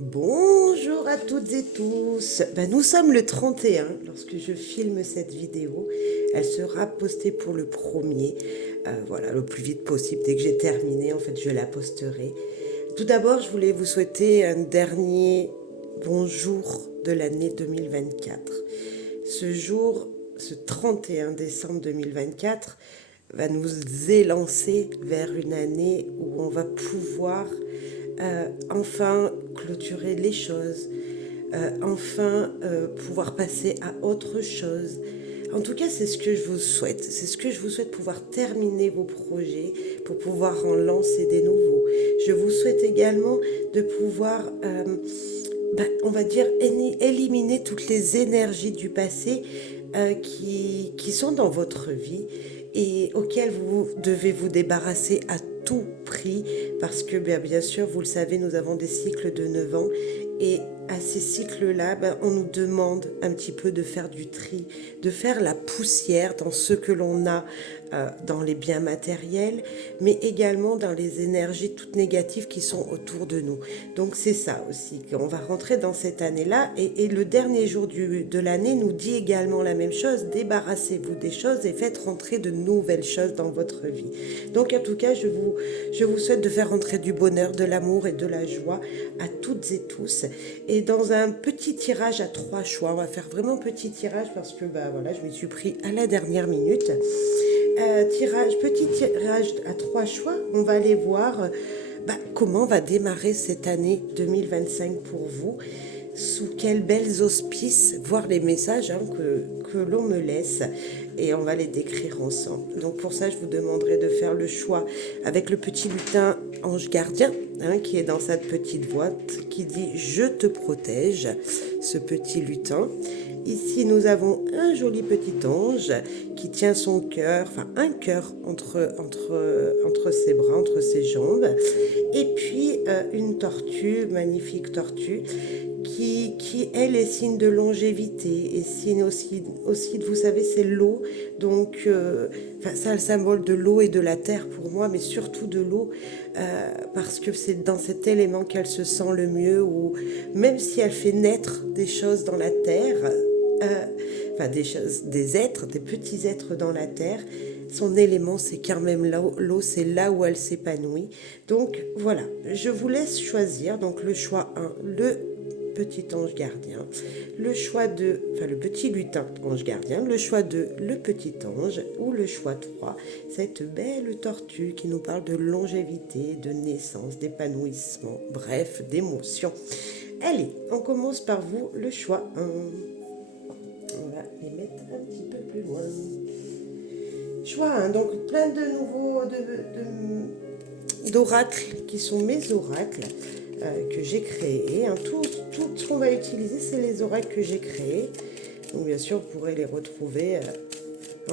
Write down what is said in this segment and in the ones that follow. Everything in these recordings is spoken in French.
Bonjour à toutes et tous. Nous sommes le 31 lorsque je filme cette vidéo. Elle sera postée pour le premier, voilà, le plus vite possible. Dès que j'ai terminé, en fait, je la posterai. Tout d'abord, je voulais vous souhaiter un dernier bonjour de l'année 2024. Ce jour, ce 31 décembre 2024, va nous élancer vers une année où on va pouvoir enfin clôturer les choses, enfin pouvoir passer à autre chose. En tout cas, c'est ce que je vous souhaite. C'est ce que je vous souhaite, pouvoir terminer vos projets pour pouvoir en lancer des nouveaux. Je vous souhaite également de pouvoir, on va dire, éliminer toutes les énergies du passé qui sont dans votre vie et auxquelles vous devez vous débarrasser à tout prix parce que bien sûr, vous le savez, nous avons des cycles de 9 ans et à ces cycles-là, on nous demande un petit peu de faire du tri, de faire la poussière dans ce que l'on a dans les biens matériels, mais également dans les énergies toutes négatives qui sont autour de nous. Donc c'est ça aussi, qu'on va rentrer dans cette année-là et le dernier jour de l'année nous dit également la même chose, débarrassez-vous des choses et faites rentrer de nouvelles choses dans votre vie. Donc en tout cas, je vous souhaite de faire rentrer du bonheur, de l'amour et de la joie à toutes et tous. Et dans un petit tirage à 3 choix, on va faire vraiment petit tirage parce que voilà, je m'y suis pris à la dernière minute. Petit tirage à 3 choix, on va aller voir comment va démarrer cette année 2025 pour vous, sous quels belles auspices, voir les messages que l'on me laisse et on va les décrire ensemble. Donc pour ça, je vous demanderai de faire le choix avec le petit lutin ange gardien qui est dans cette petite boîte qui dit je te protège, ce petit lutin. Ici, nous avons un joli petit ange qui tient son cœur, enfin un cœur entre ses bras, entre ses jambes. Et puis, une tortue, magnifique tortue, qui elle, est signe de longévité et signe aussi vous savez, c'est l'eau. Donc, ça a le symbole de l'eau et de la terre pour moi, mais surtout de l'eau, parce que c'est dans cet élément qu'elle se sent le mieux, ou même si elle fait naître des choses dans la terre, des choses, des êtres, des petits êtres dans la terre. Son élément, c'est quand même l'eau, c'est là où elle s'épanouit. Donc voilà, je vous laisse choisir. Donc le choix 1, le petit ange gardien. Le choix 2, le petit lutin ange gardien. Le choix 2, le petit ange. Ou le choix 3, cette belle tortue qui nous parle de longévité, de naissance, d'épanouissement, bref, d'émotion. Allez, on commence par vous, le choix 1. On va les mettre un petit peu plus loin. Choix 1, donc plein de nouveaux d'oracles qui sont mes oracles que j'ai créés. Tout ce qu'on va utiliser, c'est les oracles que j'ai créés. Donc bien sûr, vous pourrez les retrouver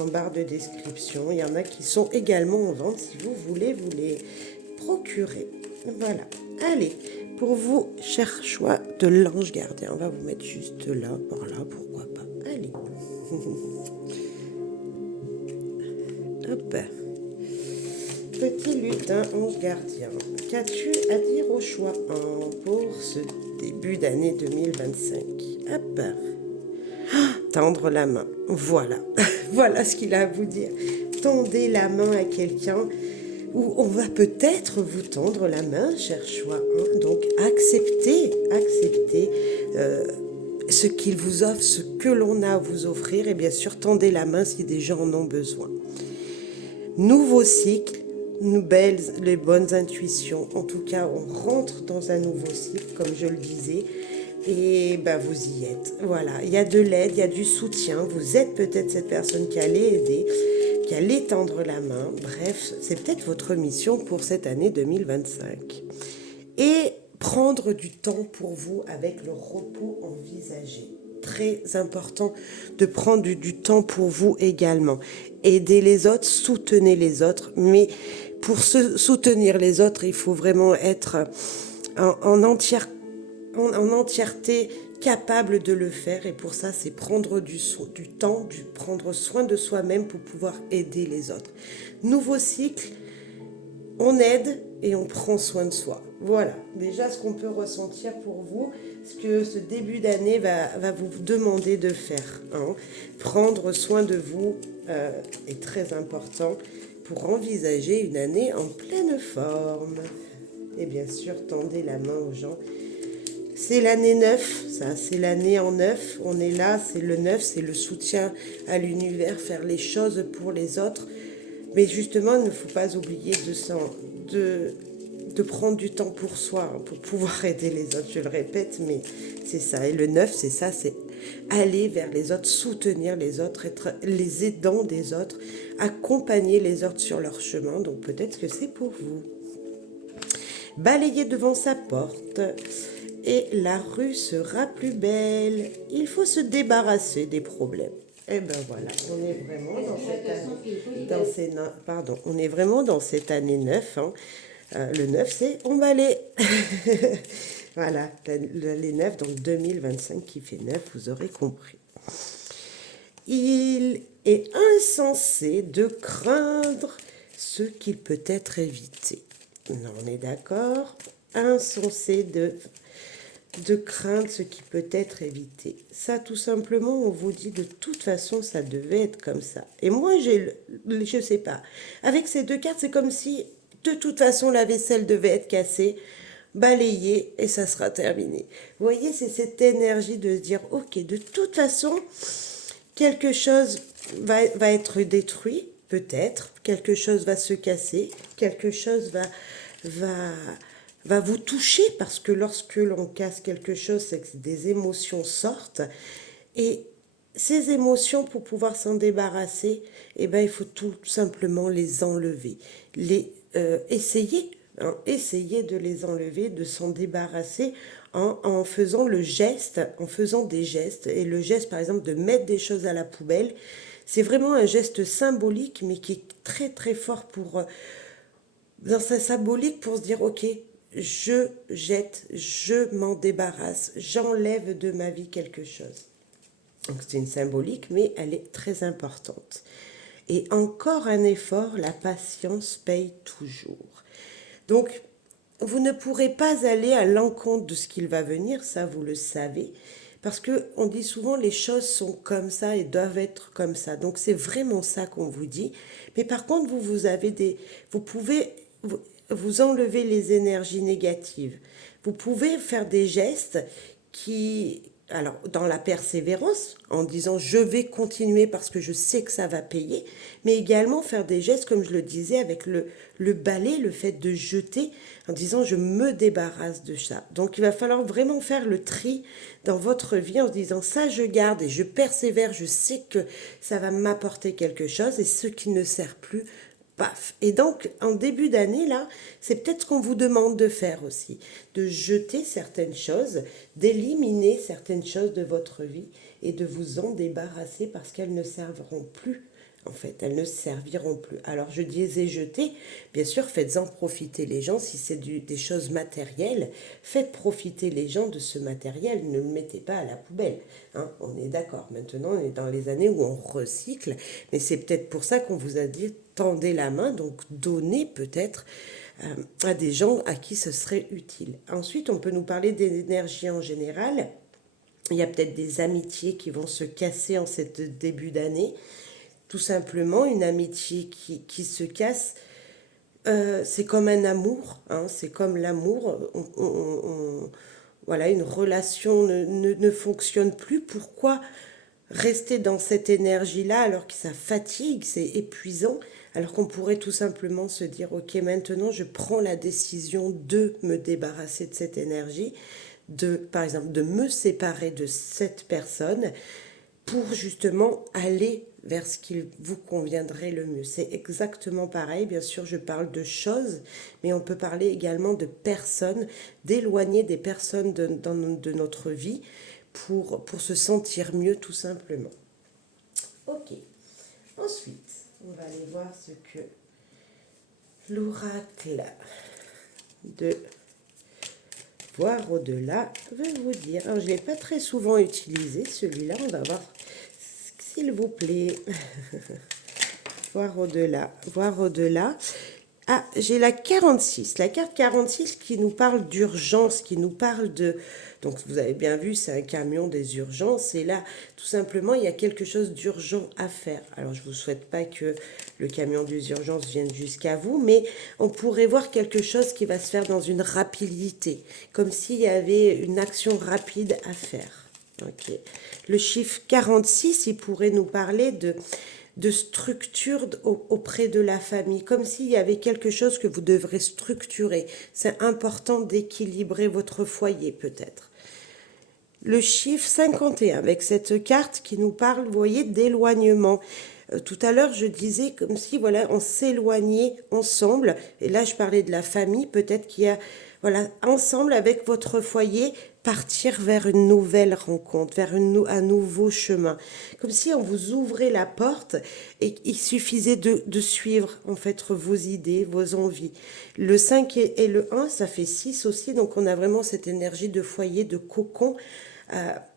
en barre de description. Il y en a qui sont également en vente si vous voulez vous les procurer. Voilà. Allez, pour vous, cher choix de l'ange gardien, on va vous mettre juste là, par là, pourquoi pas. Allez. Hop. Petit lutin ange gardien, qu'as-tu à dire au choix 1 pour ce début d'année 2025? Hop. Tendre la main. Voilà. Voilà ce qu'il a à vous dire. Tendez la main à quelqu'un, ou on va peut-être vous tendre la main, cher choix 1. Donc acceptez ce qu'il vous offre, ce que l'on a à vous offrir, et bien sûr tendez la main si des gens en ont besoin. Nouveau cycle, les bonnes intuitions. En tout cas, on rentre dans un nouveau cycle, comme je le disais, et vous y êtes. Voilà, il y a de l'aide, il y a du soutien. Vous êtes peut-être cette personne qui allait aider, qui allait tendre la main. Bref, c'est peut-être votre mission pour cette année 2025. Et prendre du temps pour vous avec le repos envisagé. Très important de prendre du temps pour vous également. Aider les autres, soutenez les autres, mais pour soutenir les autres, il faut vraiment être en entièreté capable de le faire, et pour ça, c'est prendre du temps, prendre soin de soi-même pour pouvoir aider les autres. Nouveau cycle, on aide et on prend soin de soi. Voilà, déjà ce qu'on peut ressentir pour vous, ce que ce début d'année va vous demander de faire. Hein. Prendre soin de vous est très important pour envisager une année en pleine forme. Et bien sûr, tendez la main aux gens. C'est l'année 9, ça, c'est l'année en 9. On est là, c'est le 9, c'est le soutien à l'univers, faire les choses pour les autres. Mais justement, il ne faut pas oublier de prendre du temps pour soi, hein, pour pouvoir aider les autres. Je le répète, mais c'est ça. Et le 9, c'est ça, c'est aller vers les autres, soutenir les autres, être les aidants des autres, accompagner les autres sur leur chemin. Donc peut-être que c'est pour vous. Balayer devant sa porte et la rue sera plus belle. Il faut se débarrasser des problèmes. Et ben voilà, on est vraiment on est vraiment dans cette année 9. Hein. Le 9, c'est on balaye. Voilà, l'année 9, donc 2025 qui fait 9, vous aurez compris. Il est insensé de craindre ce qu'il peut être évité. Non, on est d'accord. Insensé de craindre ce qui peut être évité. Ça, tout simplement, on vous dit de toute façon, ça devait être comme ça. Et moi, je sais pas. Avec ces deux cartes, c'est comme si, de toute façon, la vaisselle devait être cassée, balayée, et ça sera terminé. Vous voyez, c'est cette énergie de se dire, ok, de toute façon, quelque chose va être détruit, peut-être, quelque chose va se casser, quelque chose va vous toucher, parce que lorsque l'on casse quelque chose, c'est que des émotions sortent, et ces émotions, pour pouvoir s'en débarrasser, eh ben, il faut tout simplement les enlever, essayer, hein, essayer de les enlever, de s'en débarrasser en faisant le geste, en faisant des gestes, et le geste par exemple de mettre des choses à la poubelle, c'est vraiment un geste symbolique, mais qui est très très fort dans sa symbolique pour se dire, ok, je jette, je m'en débarrasse, j'enlève de ma vie quelque chose. Donc c'est une symbolique, mais elle est très importante. Et encore un effort, la patience paye toujours. Donc, vous ne pourrez pas aller à l'encontre de ce qu'il va venir, ça vous le savez, parce que on dit souvent les choses sont comme ça et doivent être comme ça. Donc c'est vraiment ça qu'on vous dit. Mais par contre, vous pouvez vous enlever les énergies négatives. Vous pouvez faire des gestes qui, alors dans la persévérance, en disant je vais continuer parce que je sais que ça va payer, mais également faire des gestes, comme je le disais, avec le balai, le fait de jeter, en disant je me débarrasse de ça. Donc il va falloir vraiment faire le tri dans votre vie en se disant ça je garde et je persévère, je sais que ça va m'apporter quelque chose, et ce qui ne sert plus, paf. Et donc, en début d'année, là, c'est peut-être ce qu'on vous demande de faire aussi, de jeter certaines choses, d'éliminer certaines choses de votre vie et de vous en débarrasser parce qu'elles ne serviront plus. En fait, elles ne serviront plus. Alors, je disais jeter, bien sûr, faites-en profiter les gens. Si c'est des choses matérielles, faites profiter les gens de ce matériel. Ne le mettez pas à la poubelle. Hein, on est d'accord. Maintenant, on est dans les années où on recycle. Mais c'est peut-être pour ça qu'on vous a dit tendez la main, donc donnez peut-être à des gens à qui ce serait utile. Ensuite, on peut nous parler d'énergie en général. Il y a peut-être des amitiés qui vont se casser en cette début d'année. Tout simplement, une amitié qui se casse, c'est comme un amour, hein, c'est comme l'amour. Voilà, une relation ne fonctionne plus. Pourquoi rester dans cette énergie-là alors que ça fatigue, c'est épuisant, alors qu'on pourrait tout simplement se dire, ok, maintenant je prends la décision de me débarrasser de cette énergie, par exemple, de me séparer de cette personne pour justement aller vers ce qui vous conviendrait le mieux. C'est exactement pareil, bien sûr, je parle de choses, mais on peut parler également de personnes, d'éloigner des personnes de notre vie pour se sentir mieux tout simplement. Ok, ensuite, on va aller voir ce que l'oracle de Voir au-delà veut vous dire. Alors, je ne l'ai pas très souvent utilisé, celui-là, on va voir, s'il vous plaît. Voir au-delà, voir au-delà. Ah, j'ai la 46, la carte 46 qui nous parle d'urgence, qui nous parle de... Donc vous avez bien vu, c'est un camion des urgences et là, tout simplement, il y a quelque chose d'urgent à faire. Alors je ne vous souhaite pas que le camion des urgences vienne jusqu'à vous, mais on pourrait voir quelque chose qui va se faire dans une rapidité, comme s'il y avait une action rapide à faire. Ok. Le chiffre 46, il pourrait nous parler de structure auprès de la famille, comme s'il y avait quelque chose que vous devrez structurer. C'est important d'équilibrer votre foyer peut-être. Le chiffre 51, avec cette carte qui nous parle, vous voyez, d'éloignement. Tout à l'heure, je disais comme si, voilà, on s'éloignait ensemble. Et là, je parlais de la famille. Peut-être qu'il y a, voilà, ensemble avec votre foyer, partir vers une nouvelle rencontre, vers un nouveau chemin. Comme si on vous ouvrait la porte et il suffisait de suivre, en fait, vos idées, vos envies. Le 5 et le 1, ça fait 6 aussi. Donc, on a vraiment cette énergie de foyer, de cocon.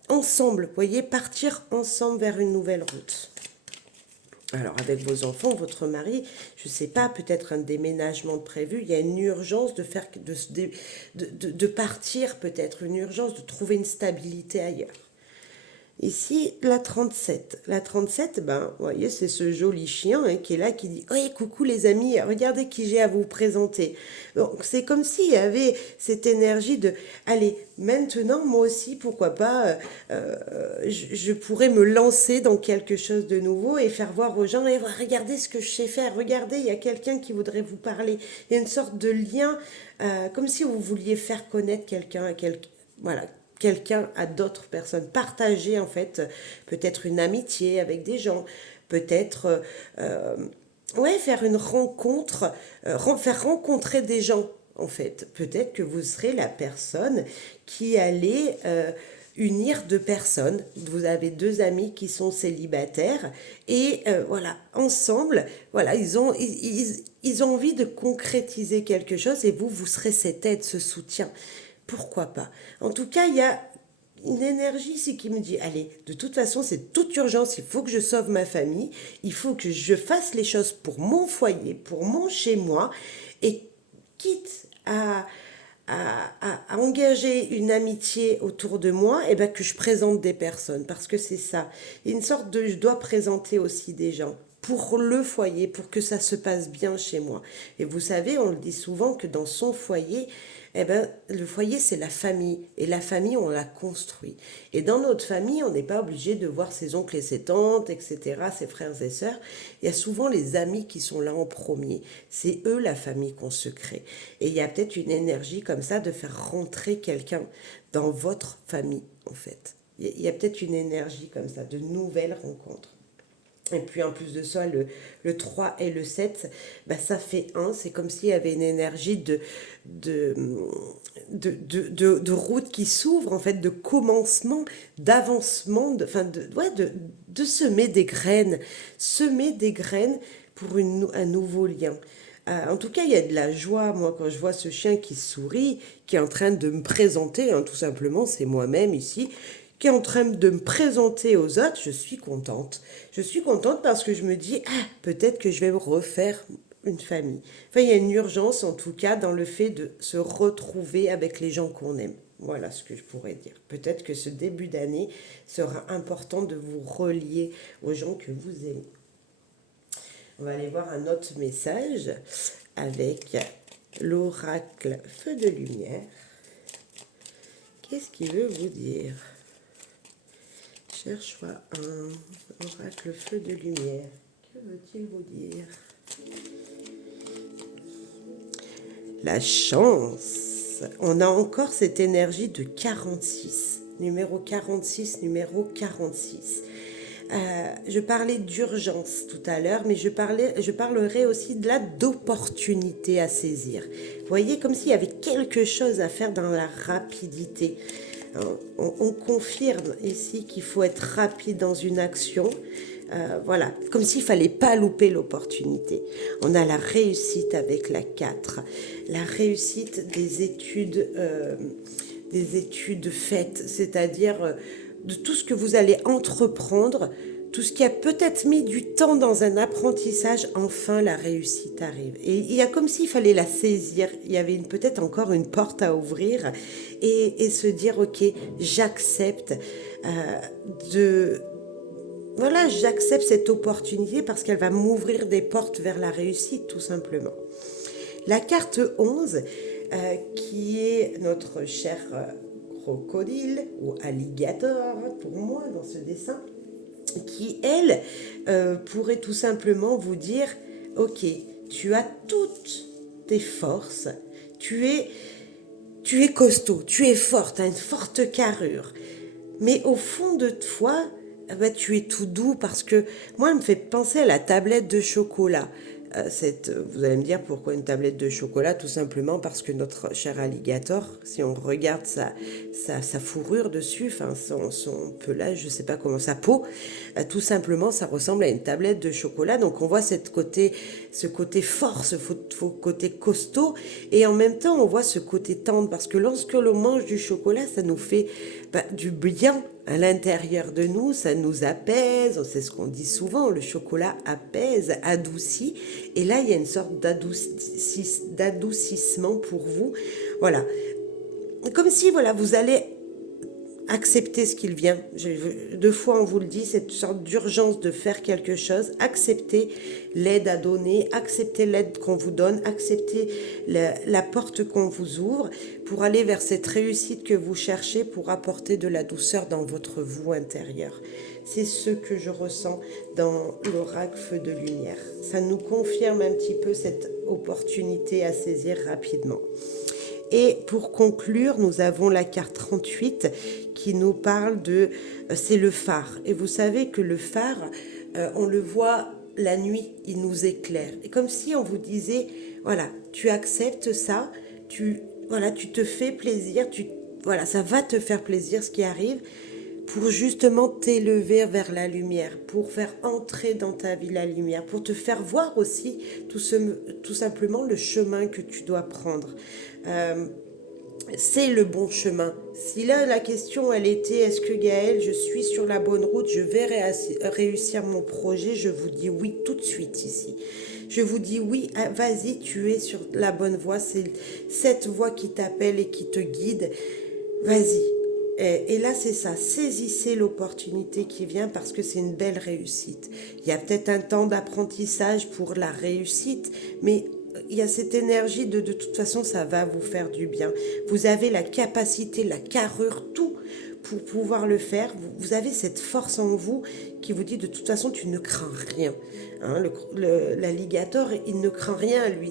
Ensemble, vous voyez, partir ensemble vers une nouvelle route. Alors, avec vos enfants, votre mari, je ne sais pas, peut-être un déménagement de prévu, il y a une urgence de faire, de partir, peut-être une urgence de trouver une stabilité ailleurs. Ici, la 37. La 37, ben, vous voyez, c'est ce joli chien hein, qui est là, qui dit « Oui, coucou les amis, regardez qui j'ai à vous présenter. » Donc, c'est comme s'il y avait cette énergie de « Allez, maintenant, moi aussi, pourquoi pas, je pourrais me lancer dans quelque chose de nouveau et faire voir aux gens, et regardez ce que je sais faire, regardez, il y a quelqu'un qui voudrait vous parler. » Il y a une sorte de lien, comme si vous vouliez faire connaître quelqu'un à quelqu'un. Voilà, quelqu'un à d'autres personnes, partager en fait peut-être une amitié avec des gens, peut-être ouais, faire une rencontre, faire rencontrer des gens en fait. Peut-être que vous serez la personne qui allait unir deux personnes. Vous avez deux amis qui sont célibataires et voilà, ensemble, voilà, ils ont envie de concrétiser quelque chose et vous serez cette aide, ce soutien. Pourquoi pas? En tout cas, il y a une énergie ici qui me dit, allez, de toute façon, c'est toute urgence, il faut que je sauve ma famille, il faut que je fasse les choses pour mon foyer, pour mon chez-moi, et quitte à engager une amitié autour de moi, et ben que je présente des personnes, parce que c'est ça. Il y a une sorte de, je dois présenter aussi des gens pour le foyer, pour que ça se passe bien chez moi. Et vous savez, on le dit souvent que dans son foyer, eh ben, le foyer, c'est la famille. Et la famille, on la construit. Et dans notre famille, on n'est pas obligé de voir ses oncles et ses tantes, etc., ses frères et sœurs. Il y a souvent les amis qui sont là en premier. C'est eux, la famille qu'on se crée. Et il y a peut-être une énergie comme ça de faire rentrer quelqu'un dans votre famille, en fait. Il y a peut-être une énergie comme ça, de nouvelles rencontres. Et puis en plus de ça, le 3 et le 7, bah, ça fait un. C'est comme s'il y avait une énergie de, de route qui s'ouvre, en fait, de commencement, d'avancement, enfin ouais, de semer des graines pour un nouveau lien. En tout cas, il y a de la joie, moi, quand je vois ce chien qui sourit, qui est en train de me présenter, hein, tout simplement, c'est moi-même ici, qui est en train de me présenter aux autres, je suis contente. Je suis contente parce que je me dis, ah, peut-être que je vais me refaire une famille. Enfin, il y a une urgence, en tout cas, dans le fait de se retrouver avec les gens qu'on aime. Voilà ce que je pourrais dire. Peut-être que ce début d'année sera important de vous relier aux gens que vous aimez. On va aller voir un autre message avec l'oracle Feu de Lumière. Qu'est-ce qu'il veut vous dire? Cherche un oracle Feu de Lumière. Que veut-il vous dire? La chance. On a encore cette énergie de 46. Numéro 46, numéro 46. Je parlais d'urgence tout à l'heure, mais je parlerai aussi de d'opportunité à saisir. Vous voyez, comme s'il y avait quelque chose à faire dans la rapidité. On confirme ici qu'il faut être rapide dans une action. Voilà, comme s'il ne fallait pas louper l'opportunité. On a la réussite avec la 4, la réussite des études faites, c'est-à-dire de tout ce que vous allez entreprendre, tout ce qui a peut-être mis du temps dans un apprentissage, enfin la réussite arrive. Et il y a comme s'il fallait la saisir, il y avait peut-être encore une porte à ouvrir et se dire, ok, j'accepte de... Voilà, j'accepte cette opportunité parce qu'elle va m'ouvrir des portes vers la réussite, tout simplement. La carte 11, qui est notre cher crocodile, ou alligator pour moi dans ce dessin, qui, elle, pourrait tout simplement vous dire, ok, tu as toutes tes forces, tu es costaud, tu es forte, tu as une forte carrure, mais au fond de toi, tu es tout doux parce que moi, elle me fait penser à la tablette de chocolat. Vous allez me dire pourquoi une tablette de chocolat? Tout simplement parce que notre cher alligator, si on regarde sa fourrure dessus, enfin son pelage, je ne sais pas comment, sa peau, tout simplement ça ressemble à une tablette de chocolat. Donc on voit ce côté fort, ce côté costaud, et en même temps on voit ce côté tendre parce que lorsque l'on mange du chocolat, ça nous fait du bien à l'intérieur de nous, ça nous apaise, c'est ce qu'on dit souvent, le chocolat apaise, adoucit, et là il y a une sorte d'adoucissement pour vous, voilà, comme si voilà vous allez accepter ce qu'il vient. Deux fois on vous le dit, cette sorte d'urgence de faire quelque chose, acceptez l'aide à donner, acceptez l'aide qu'on vous donne, acceptez la porte qu'on vous ouvre pour aller vers cette réussite que vous cherchez, pour apporter de la douceur dans votre vous intérieur. C'est ce que je ressens dans l'oracle Feu de Lumière. Ça nous confirme un petit peu cette opportunité à saisir rapidement. Et pour conclure, nous avons la carte 38 qui nous parle de... c'est le phare. Et vous savez que le phare, on le voit la nuit, il nous éclaire. Et comme si on vous disait, voilà, tu acceptes ça, tu te fais plaisir, voilà, ça va te faire plaisir ce qui arrive, pour justement t'élever vers la lumière, pour faire entrer dans ta vie la lumière, pour te faire voir aussi tout simplement le chemin que tu dois prendre. C'est le bon chemin. Si là la question elle était, est-ce que Gaëlle, je suis sur la bonne route, je vais réussir mon projet, je vous dis oui tout de suite ici. Je vous dis oui, vas-y, tu es sur la bonne voie, c'est cette voie qui t'appelle et qui te guide, vas-y. Et là, c'est ça, saisissez l'opportunité qui vient parce que c'est une belle réussite. Il y a peut-être un temps d'apprentissage pour la réussite, mais il y a cette énergie de toute façon, ça va vous faire du bien. Vous avez la capacité, la carrure, tout pour pouvoir le faire. Vous avez cette force en vous qui vous dit de toute façon, tu ne crains rien. Hein, l'alligator, il ne craint rien, lui,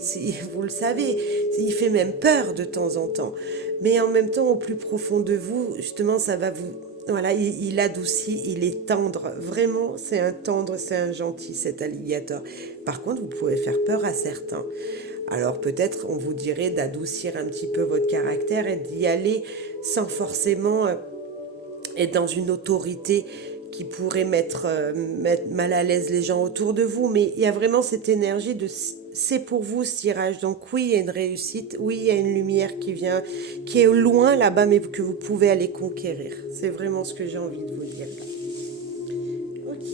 vous le savez, il fait même peur de temps en temps. Mais en même temps, au plus profond de vous, justement, ça va vous... Voilà, il adoucit, il est tendre. Vraiment, c'est un tendre, c'est un gentil, cet alligator. Par contre, vous pouvez faire peur à certains. Alors peut-être, on vous dirait d'adoucir un petit peu votre caractère et d'y aller sans forcément être dans une autorité qui pourrait mettre mal à l'aise les gens autour de vous. Mais il y a vraiment cette énergie de... C'est pour vous ce tirage. Donc oui, il y a une réussite. Oui, il y a une lumière qui vient, qui est loin là-bas, mais que vous pouvez aller conquérir. C'est vraiment ce que j'ai envie de vous dire. Ok.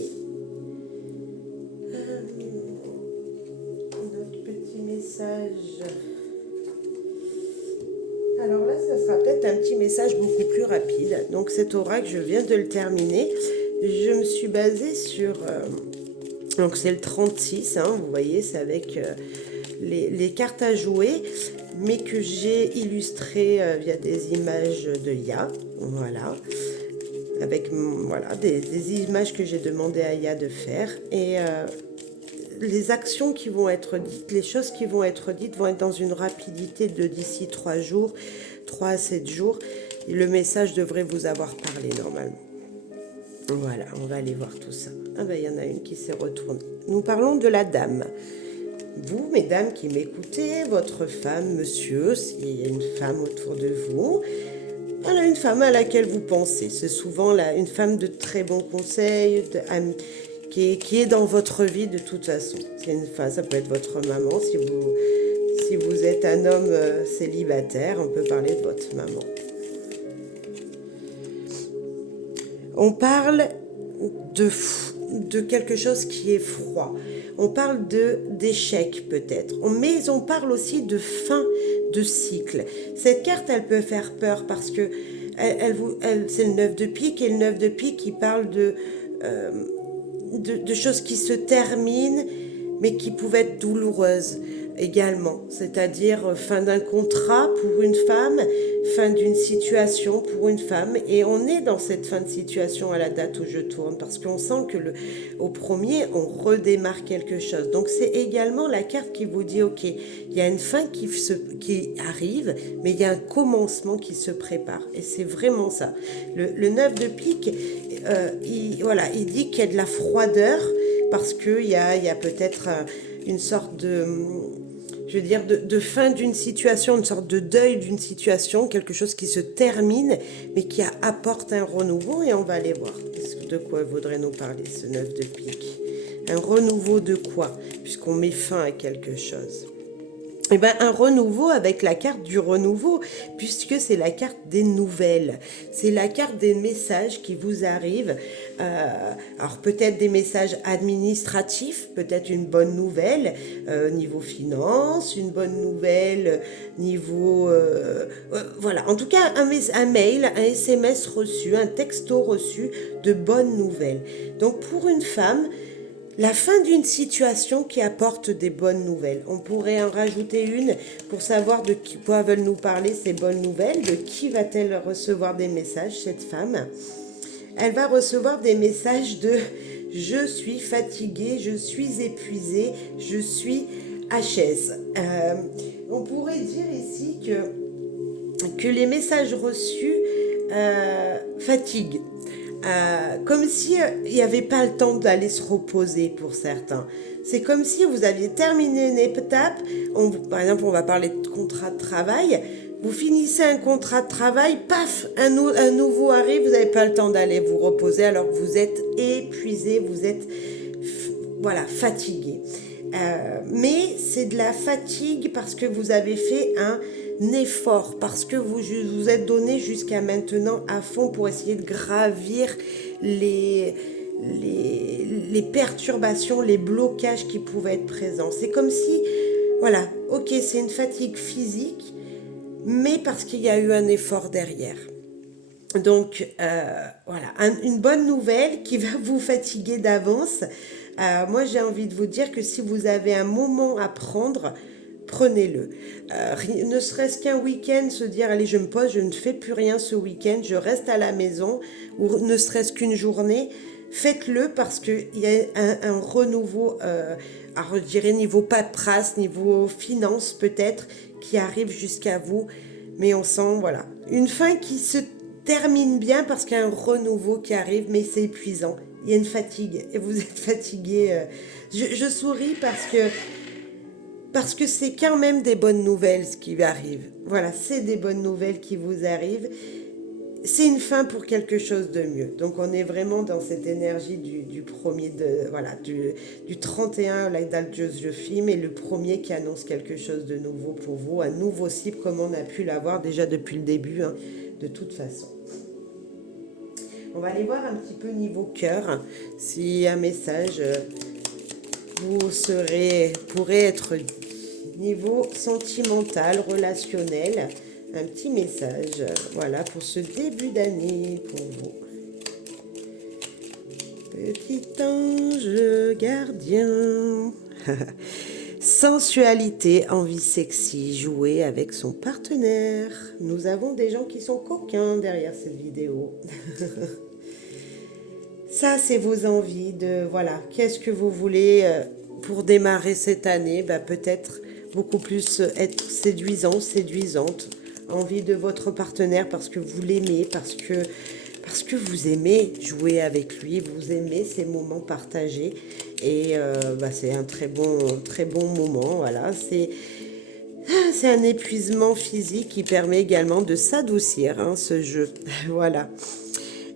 Notre petit message. Alors là, ça sera peut-être un petit message beaucoup plus rapide. Donc cet oracle, je viens de le terminer. Je me suis basée sur... donc c'est le 36, hein, vous voyez, c'est avec les cartes à jouer, mais que j'ai illustré via des images de Ya, voilà, avec voilà, des images que j'ai demandé à Ya de faire. Et les actions qui vont être dites, les choses qui vont être dites vont être dans une rapidité de d'ici 3 jours, 3 à 7 jours. Et le message devrait vous avoir parlé normalement. Voilà, on va aller voir tout ça. Ah ben, il y en a une qui s'est retournée. Nous parlons de la dame. Vous, mesdames qui m'écoutez, votre femme, monsieur, s'il y a une femme autour de vous, voilà, une femme à laquelle vous pensez. C'est souvent une femme de très bons conseils, qui est dans votre vie de toute façon. C'est une femme, ça peut être votre maman. Si vous êtes un homme célibataire, on peut parler de votre maman. On parle de quelque chose qui est froid. On parle d'échec peut-être, mais on parle aussi de fin de cycle. Cette carte, elle peut faire peur parce que c'est le 9 de pique, et le 9 de pique, qui parle euh, de choses qui se terminent, mais qui pouvaient être douloureuses également. C'est-à-dire fin d'un contrat pour une femme, fin d'une situation pour une femme. Et on est dans cette fin de situation à la date où je tourne, parce qu'on sent que au premier, on redémarre quelque chose. Donc c'est également la carte qui vous dit, ok, il y a une fin qui arrive, mais il y a un commencement qui se prépare. Et c'est vraiment ça. Le 9 de pique, il dit qu'il y a de la froideur, parce qu'il y a peut-être une sorte je veux dire, de fin d'une situation, une sorte de deuil d'une situation, quelque chose qui se termine, mais qui apporte un renouveau. Et on va aller voir de quoi voudrait nous parler ce 9 de pique. Un renouveau de quoi, puisqu'on met fin à quelque chose. Eh ben, un renouveau avec la carte du renouveau, puisque c'est la carte des nouvelles. C'est la carte des messages qui vous arrivent. Alors peut-être des messages administratifs, peut-être une bonne nouvelle niveau finance, une bonne nouvelle niveau... voilà, en tout cas un mail, un SMS reçu, un texto reçu de bonnes nouvelles. Donc pour une femme... La fin d'une situation qui apporte des bonnes nouvelles. On pourrait en rajouter une pour savoir de quoi veulent nous parler ces bonnes nouvelles, de qui va-t-elle recevoir des messages, cette femme. Elle va recevoir des messages de « je suis fatiguée, je suis épuisée, je suis HS ». On pourrait dire ici que les messages reçus fatiguent. Comme si il n'y avait pas le temps d'aller se reposer pour certains. C'est comme si vous aviez terminé une étape. Par exemple, on va parler de contrat de travail. Vous finissez un contrat de travail, paf, un nouveau arrive, vous n'avez pas le temps d'aller vous reposer alors que vous êtes épuisé, vous êtes voilà, fatigué. Mais c'est de la fatigue parce que vous avez fait un effort, parce que vous vous êtes donné jusqu'à maintenant à fond pour essayer de gravir les perturbations, les blocages qui pouvaient être présents. C'est comme si, voilà, ok, c'est une fatigue physique, mais parce qu'il y a eu un effort derrière. Donc, voilà, une bonne nouvelle qui va vous fatiguer d'avance. Moi, j'ai envie de vous dire que si vous avez un moment à prendre, prenez-le. Ne serait-ce qu'un week-end, se dire, allez, je me pose, je ne fais plus rien ce week-end, je reste à la maison, ou ne serait-ce qu'une journée, faites-le parce qu'il y a un renouveau, alors je dirais niveau paperasse, niveau finance peut-être, qui arrive jusqu'à vous. Mais on sent, voilà, une fin qui se termine bien parce qu'il y a un renouveau qui arrive, mais c'est épuisant. Il y a une fatigue et vous êtes fatigué. Je souris parce que c'est quand même des bonnes nouvelles ce qui arrive. Voilà, c'est des bonnes nouvelles qui vous arrivent. C'est une fin pour quelque chose de mieux. Donc on est vraiment dans cette énergie du premier, du 31, la date de le film, et le premier qui annonce quelque chose de nouveau pour vous, un nouveau cycle comme on a pu l'avoir déjà depuis le début, hein, de toute façon. On va aller voir un petit peu niveau cœur, si un message pourrait être niveau sentimental, relationnel, un petit message, voilà, pour ce début d'année, pour vous. Petit ange gardien. Sensualité, envie sexy, jouer avec son partenaire. Nous avons des gens qui sont coquins derrière cette vidéo. Ça, c'est vos envies de, voilà, qu'est-ce que vous voulez pour démarrer cette année? Peut-être beaucoup plus être séduisant, séduisante. Envie de votre partenaire parce que vous l'aimez, parce que vous aimez jouer avec lui, vous aimez ces moments partagés. Et c'est un très bon moment, voilà. C'est un épuisement physique qui permet également de s'adoucir, hein, ce jeu. Voilà.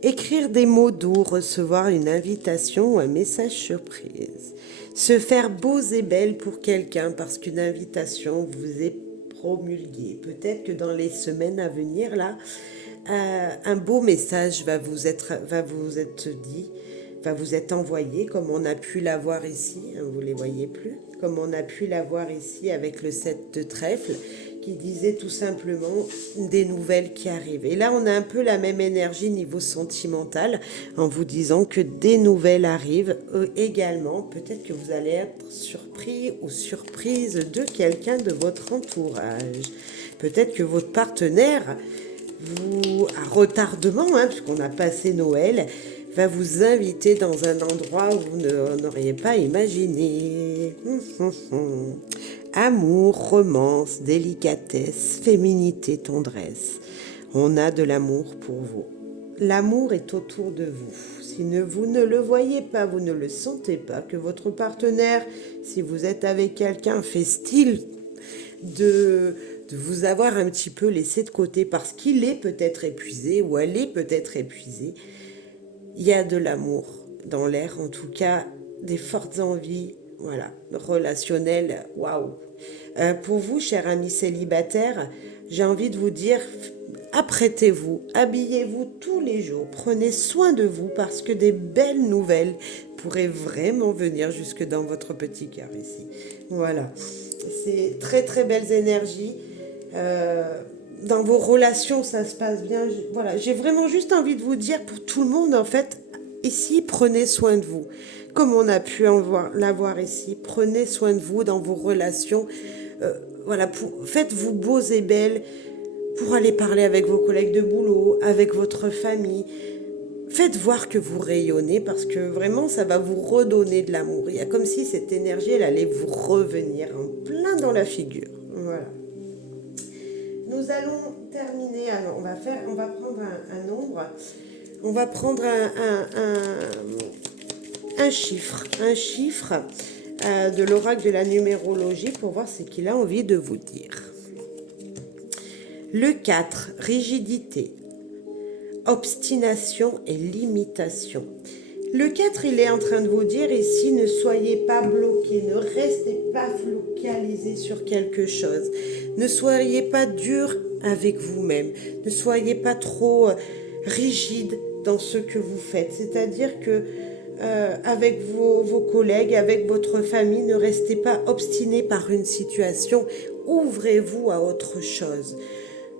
Écrire des mots doux, recevoir une invitation ou un message surprise. Se faire beaux et belles pour quelqu'un parce qu'une invitation vous est promulguée. Peut-être que dans les semaines à venir, là, un beau message va vous être dit. va vous être envoyé, comme on a pu l'avoir ici, hein, vous ne les voyez plus, comme on a pu l'avoir ici avec le 7 de trèfle, qui disait tout simplement des nouvelles qui arrivent. Et là, on a un peu la même énergie niveau sentimental, en vous disant que des nouvelles arrivent également. Peut-être que vous allez être surpris ou surprise de quelqu'un de votre entourage. Peut-être que votre partenaire, à retardement, hein, puisqu'on a passé Noël, va vous inviter dans un endroit où vous n'auriez pas imaginé. Amour, romance, délicatesse, féminité, tendresse. On a de l'amour pour vous. L'amour est autour de vous. Si vous ne le voyez pas, vous ne le sentez pas, que votre partenaire, si vous êtes avec quelqu'un, fait style de vous avoir un petit peu laissé de côté parce qu'il est peut-être épuisé ou elle est peut-être épuisée, il y a de l'amour dans l'air, en tout cas des fortes envies, voilà, relationnelles, waouh. Pour vous, chers amis célibataires, j'ai envie de vous dire, apprêtez-vous, habillez-vous tous les jours, prenez soin de vous parce que des belles nouvelles pourraient vraiment venir jusque dans votre petit cœur ici. Voilà, c'est très très belles énergies. Dans vos relations, ça se passe bien. Voilà, j'ai vraiment juste envie de vous dire pour tout le monde, en fait, ici, prenez soin de vous. Comme on a pu l'avoir ici, prenez soin de vous dans vos relations. Voilà, faites-vous beaux et belles pour aller parler avec vos collègues de boulot, avec votre famille. Faites voir que vous rayonnez parce que vraiment, ça va vous redonner de l'amour. Il y a comme si cette énergie, elle allait vous revenir en plein dans la figure. Voilà. Nous allons terminer. Alors, on va prendre un nombre. On va prendre un chiffre de l'oracle de la numérologie pour voir ce qu'il a envie de vous dire. Le 4, rigidité, obstination et limitation. Le 4, il est en train de vous dire ici, ne soyez pas bloqués, ne restez pas focalisés sur quelque chose. Ne soyez pas dur avec vous-même. Ne soyez pas trop rigide dans ce que vous faites. C'est-à-dire que avec vos collègues, avec votre famille, ne restez pas obstinés par une situation. Ouvrez-vous à autre chose.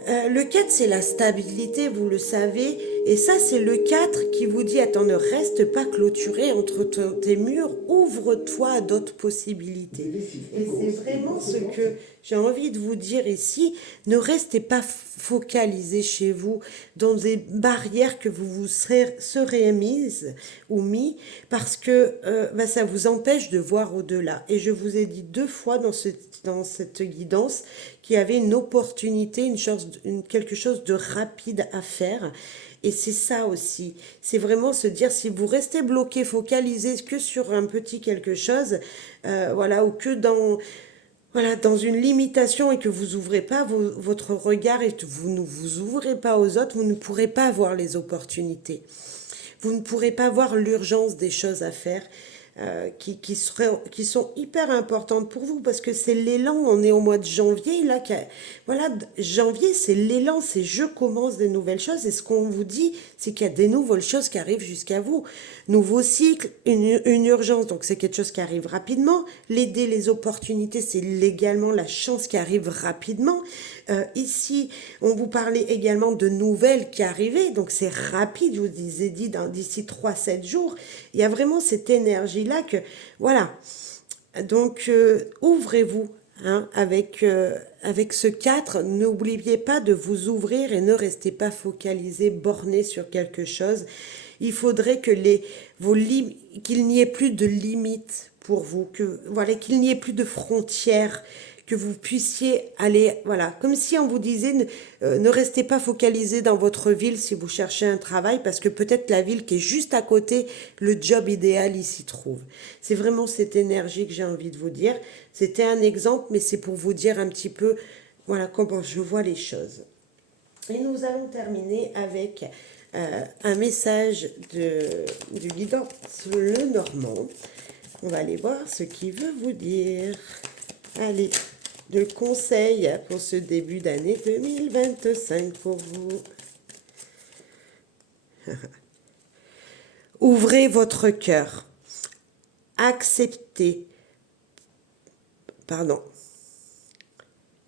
Le 4, c'est la stabilité, vous le savez. Et ça, c'est le 4 qui vous dit, attends, ne reste pas clôturé entre tes murs, ouvre-toi à d'autres possibilités. Et c'est vraiment ce que j'ai envie de vous dire ici. Ne restez pas focalisé chez vous dans des barrières que vous vous serez mises ou mis parce que ça vous empêche de voir au-delà. Et je vous ai dit 2 fois dans cette guidance qu'il y avait une opportunité, quelque chose de rapide à faire. Et c'est ça aussi, c'est vraiment se dire, si vous restez bloqué, focalisé que sur un petit quelque chose, ou que dans une limitation et que vous ouvrez pas votre regard et que vous ne vous ouvrez pas aux autres, vous ne pourrez pas voir les opportunités. Vous ne pourrez pas voir l'urgence des choses à faire qui sont hyper importantes pour vous parce que c'est l'élan. On est au mois de janvier là, janvier c'est l'élan, c'est je commence des nouvelles choses et ce qu'on vous dit c'est qu'il y a des nouvelles choses qui arrivent jusqu'à vous, nouveau cycle, une urgence, donc c'est quelque chose qui arrive rapidement. L'aider, les opportunités, c'est également la chance qui arrive rapidement. Ici on vous parlait également de nouvelles qui arrivaient, donc c'est rapide, je vous disais d'ici 3-7 jours. Il y a vraiment cette énergie là que voilà, donc ouvrez-vous avec ce 4, n'oubliez pas de vous ouvrir et ne restez pas focalisé, borné sur quelque chose. Il faudrait que qu'il n'y ait plus de limites pour vous, qu'il n'y ait plus de frontières, que vous puissiez aller, comme si on vous disait, ne restez pas focalisé dans votre ville si vous cherchez un travail, parce que peut-être la ville qui est juste à côté, le job idéal y s'y trouve. C'est vraiment cette énergie que j'ai envie de vous dire. C'était un exemple, mais c'est pour vous dire un petit peu, comment je vois les choses. Et nous allons terminer avec un message du guidance le Normand. On va aller voir ce qu'il veut vous dire. Allez, le conseil pour ce début d'année 2025 pour vous. Ouvrez votre cœur. Acceptez, pardon,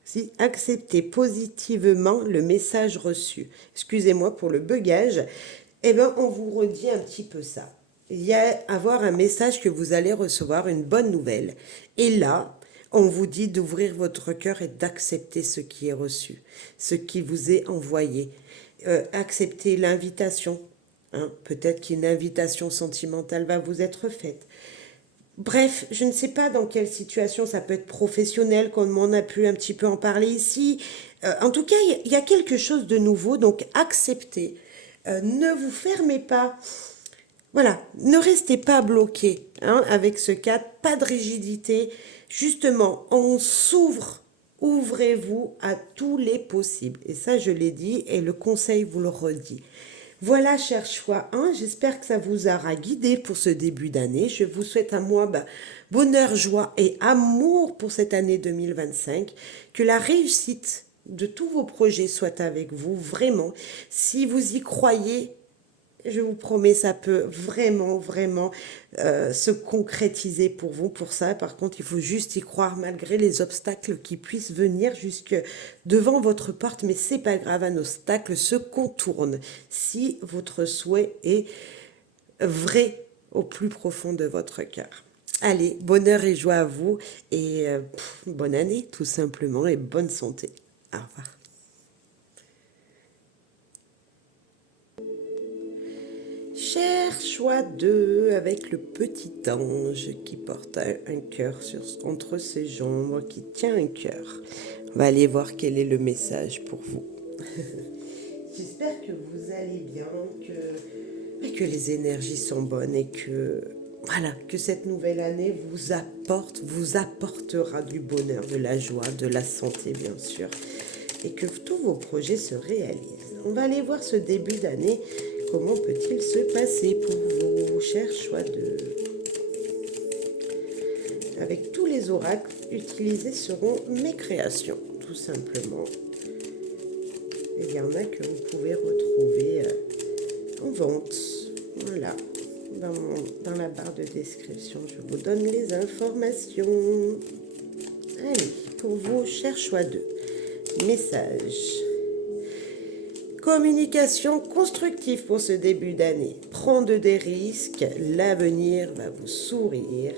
si acceptez positivement le message reçu. Excusez-moi pour le bugage. Eh bien, on vous redit un petit peu ça. Il y a avoir un message que vous allez recevoir, une bonne nouvelle. Et là, on vous dit d'ouvrir votre cœur et d'accepter ce qui est reçu, ce qui vous est envoyé. Acceptez l'invitation. Hein, peut-être qu'une invitation sentimentale va vous être faite. Bref, je ne sais pas dans quelle situation, ça peut être professionnel, comme on a pu un petit peu en parler ici. En tout cas, il y a quelque chose de nouveau, donc acceptez. Ne vous fermez pas. Voilà, ne restez pas bloqué hein, avec ce cadre, pas de rigidité. Justement, on s'ouvre, ouvrez-vous à tous les possibles. Et ça, je l'ai dit et le conseil vous le redit. Voilà, cher choix 1, j'espère que ça vous aura guidé pour ce début d'année. Je vous souhaite à moi bonheur, joie et amour pour cette année 2025. Que la réussite de tous vos projets soit avec vous, vraiment. Si vous y croyez, je vous promets, ça peut vraiment, vraiment se concrétiser pour vous. Pour ça, par contre, il faut juste y croire malgré les obstacles qui puissent venir jusque devant votre porte. Mais c'est pas grave, un obstacle se contourne si votre souhait est vrai au plus profond de votre cœur. Allez, bonheur et joie à vous et bonne année tout simplement et bonne santé. Au revoir. Cher choix 2, avec le petit ange qui porte un cœur entre ses jambes, qui tient un cœur. On va aller voir quel est le message pour vous. J'espère que vous allez bien, que les énergies sont bonnes et que, voilà, que cette nouvelle année vous apportera du bonheur, de la joie, de la santé bien sûr, et que tous vos projets se réalisent. On va aller voir ce début d'année. Comment peut-il se passer pour vous, chers choix 2? Avec tous les oracles utilisés seront mes créations, tout simplement. Et il y en a que vous pouvez retrouver en vente. Voilà, dans la barre de description, je vous donne les informations. Allez, pour vous, chers choix 2, message. Communication constructive pour ce début d'année. Prendre des risques, l'avenir va vous sourire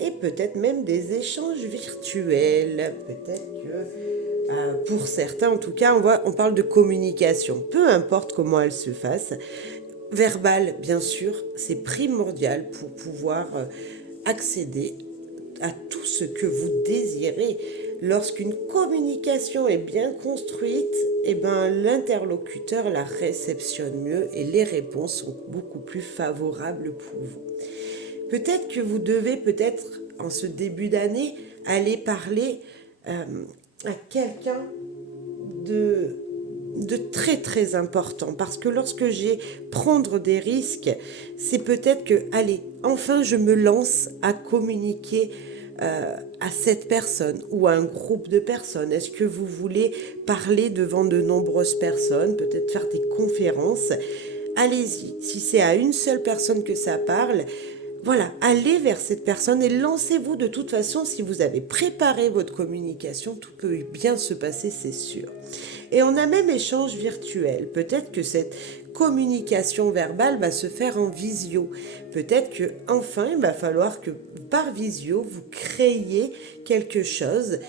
et peut-être même des échanges virtuels. Peut-être que pour certains, en tout cas, on parle de communication. Peu importe comment elle se fasse. Verbal, bien sûr, c'est primordial pour pouvoir accéder à tout ce que vous désirez. Lorsqu'une communication est bien construite, eh ben, l'interlocuteur la réceptionne mieux et les réponses sont beaucoup plus favorables pour vous. Peut-être que vous devez, en ce début d'année, aller parler à quelqu'un de très très important, parce que lorsque j'ai prendre des risques, c'est peut-être que, allez, enfin je me lance à communiquer à cette personne ou à un groupe de personnes. Est-ce que vous voulez parler devant de nombreuses personnes, peut-être faire des conférences? Allez-y. Si c'est à une seule personne que ça parle, voilà, allez vers cette personne et lancez-vous. De toute façon, si vous avez préparé votre communication, tout peut bien se passer, c'est sûr. Et on a même échange virtuel. Peut-être que cette communication verbale va se faire en visio. Peut-être que enfin, il va falloir que par visio, vous créiez quelque chose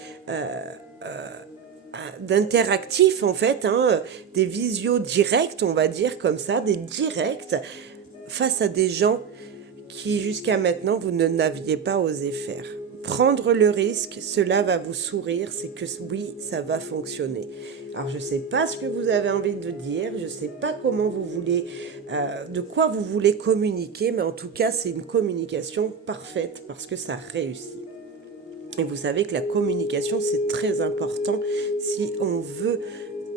d'interactif en fait, hein, des visios directs, on va dire comme ça, des directs face à des gens qui jusqu'à maintenant vous ne n'aviez pas osé faire. Prendre le risque, cela va vous sourire, c'est que oui, ça va fonctionner. Alors je ne sais pas ce que vous avez envie de dire, je ne sais pas comment vous voulez, de quoi vous voulez communiquer, mais en tout cas c'est une communication parfaite parce que ça réussit. Et vous savez que la communication c'est très important si on veut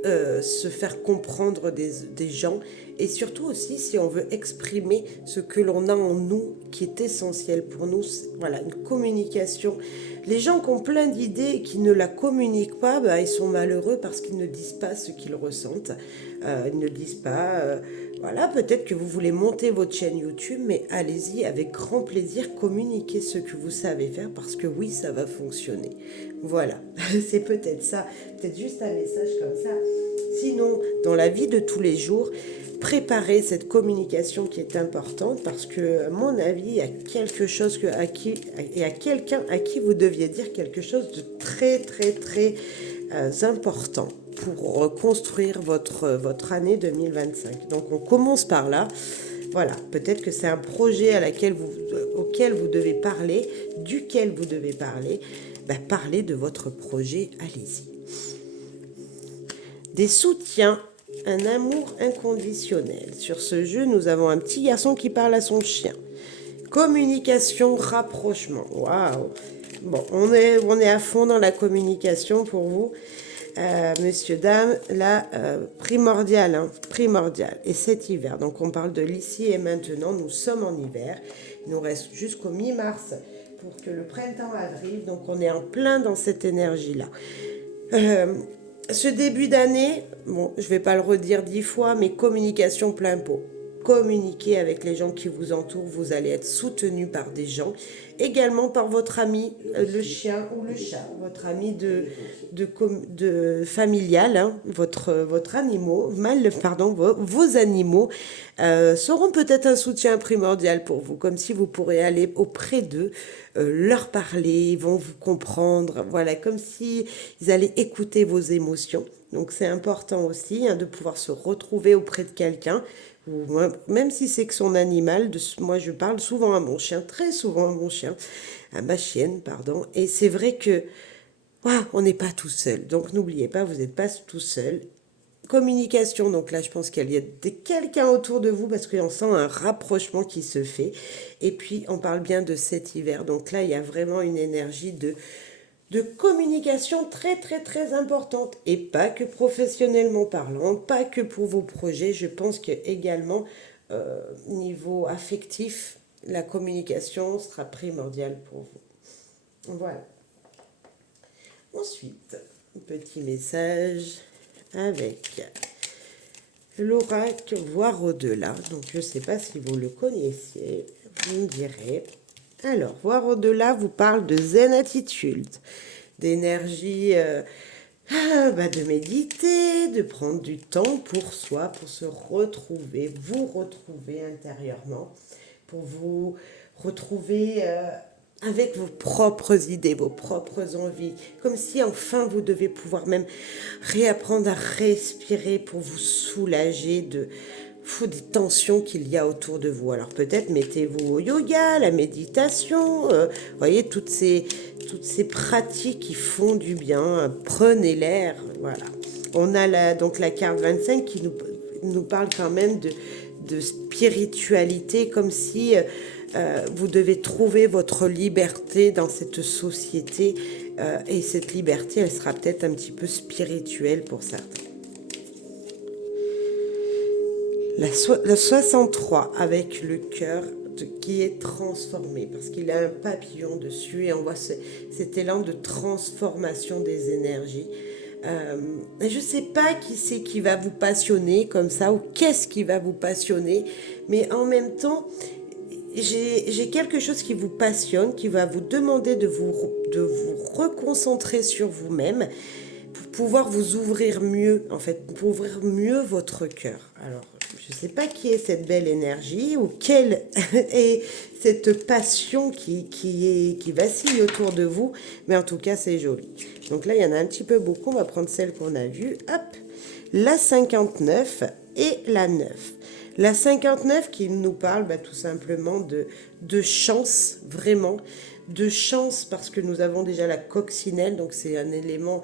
se faire comprendre des gens et surtout aussi si on veut exprimer ce que l'on a en nous qui est essentiel pour nous. Voilà, une communication. Les gens qui ont plein d'idées et qui ne la communiquent pas, ils sont malheureux parce qu'ils ne disent pas ce qu'ils ressentent. Ils ne disent pas Voilà, peut-être que vous voulez monter votre chaîne YouTube, mais allez-y avec grand plaisir, communiquez ce que vous savez faire parce que oui, ça va fonctionner. Voilà, c'est peut-être ça, peut-être juste un message comme ça. Sinon, dans la vie de tous les jours, préparez cette communication qui est importante parce que, à mon avis, il y a quelque chose il y a quelqu'un à qui vous deviez dire quelque chose de très, très, très important pour reconstruire votre année 2025. Donc on commence par là. Voilà, peut-être que c'est un projet auquel vous devez parler, duquel vous devez parler. Ben, parlez de votre projet, allez-y. Des soutiens, un amour inconditionnel. Sur ce jeu, nous avons un petit garçon qui parle à son chien. Communication, rapprochement. Waouh! Bon, on est à fond dans la communication pour vous. Monsieur, dame, là, primordial, hein, primordial. Et cet hiver, donc on parle de l'ici et maintenant, nous sommes en hiver. Il nous reste jusqu'au mi-mars pour que le printemps arrive, donc on est en plein dans cette énergie-là. Ce début d'année, bon, je ne vais pas le redire 10 fois, mais communication plein pot. Communiquez avec les gens qui vous entourent, vous allez être soutenu par des gens, également par votre ami, le chien ou le chat, votre ami de familial, hein, votre animaux, vos animaux seront peut-être un soutien primordial pour vous, comme si vous pourrez aller auprès d'eux, leur parler, ils vont vous comprendre, voilà, comme si ils allaient écouter vos émotions. Donc c'est important aussi hein, de pouvoir se retrouver auprès de quelqu'un, ou même si c'est que son animal, moi je parle souvent à mon chien, très souvent à mon chien, à ma chienne, pardon, et c'est vrai que on n'est pas tout seul, donc n'oubliez pas, vous n'êtes pas tout seul. Communication, donc là je pense qu'il y a quelqu'un autour de vous parce qu'on sent un rapprochement qui se fait, et puis on parle bien de cet hiver, donc là il y a vraiment une énergie de communication très très très importante et pas que professionnellement parlant, pas que pour vos projets, je pense que également niveau affectif, la communication sera primordiale pour vous. Voilà. Ensuite, un petit message avec l'oracle voir au-delà. Donc je ne sais pas si vous le connaissiez, vous me direz. Alors, voir au-delà vous parle de zen attitude, d'énergie, de méditer, de prendre du temps pour soi, pour se retrouver, vous retrouver intérieurement, pour vous retrouver avec vos propres idées, vos propres envies, comme si enfin vous devez pouvoir même réapprendre à respirer pour vous soulager des tensions qu'il y a autour de vous. Alors peut-être mettez-vous au yoga, la méditation, voyez toutes ces pratiques qui font du bien, prenez l'air, voilà. On a donc la carte 25 qui nous parle quand même de spiritualité, comme si vous devez trouver votre liberté dans cette société, et cette liberté, elle sera peut-être un petit peu spirituelle pour certains. La 63 avec le cœur qui est transformé parce qu'il a un papillon dessus et on voit cet élan de transformation des énergies. Je ne sais pas qui c'est qui va vous passionner comme ça ou qu'est-ce qui va vous passionner, mais en même temps, j'ai quelque chose qui vous passionne, qui va vous demander de vous reconcentrer sur vous-même pour pouvoir vous ouvrir mieux, en fait, pour ouvrir mieux votre cœur. Alors, je ne sais pas qui est cette belle énergie ou quelle est cette passion qui vacille autour de vous, mais en tout cas, c'est joli. Donc là, il y en a un petit peu beaucoup. On va prendre celle qu'on a vue. Hop, la 59 et la 9. La 59 qui nous parle tout simplement de chance, vraiment, de chance parce que nous avons déjà la coccinelle, donc c'est un élément,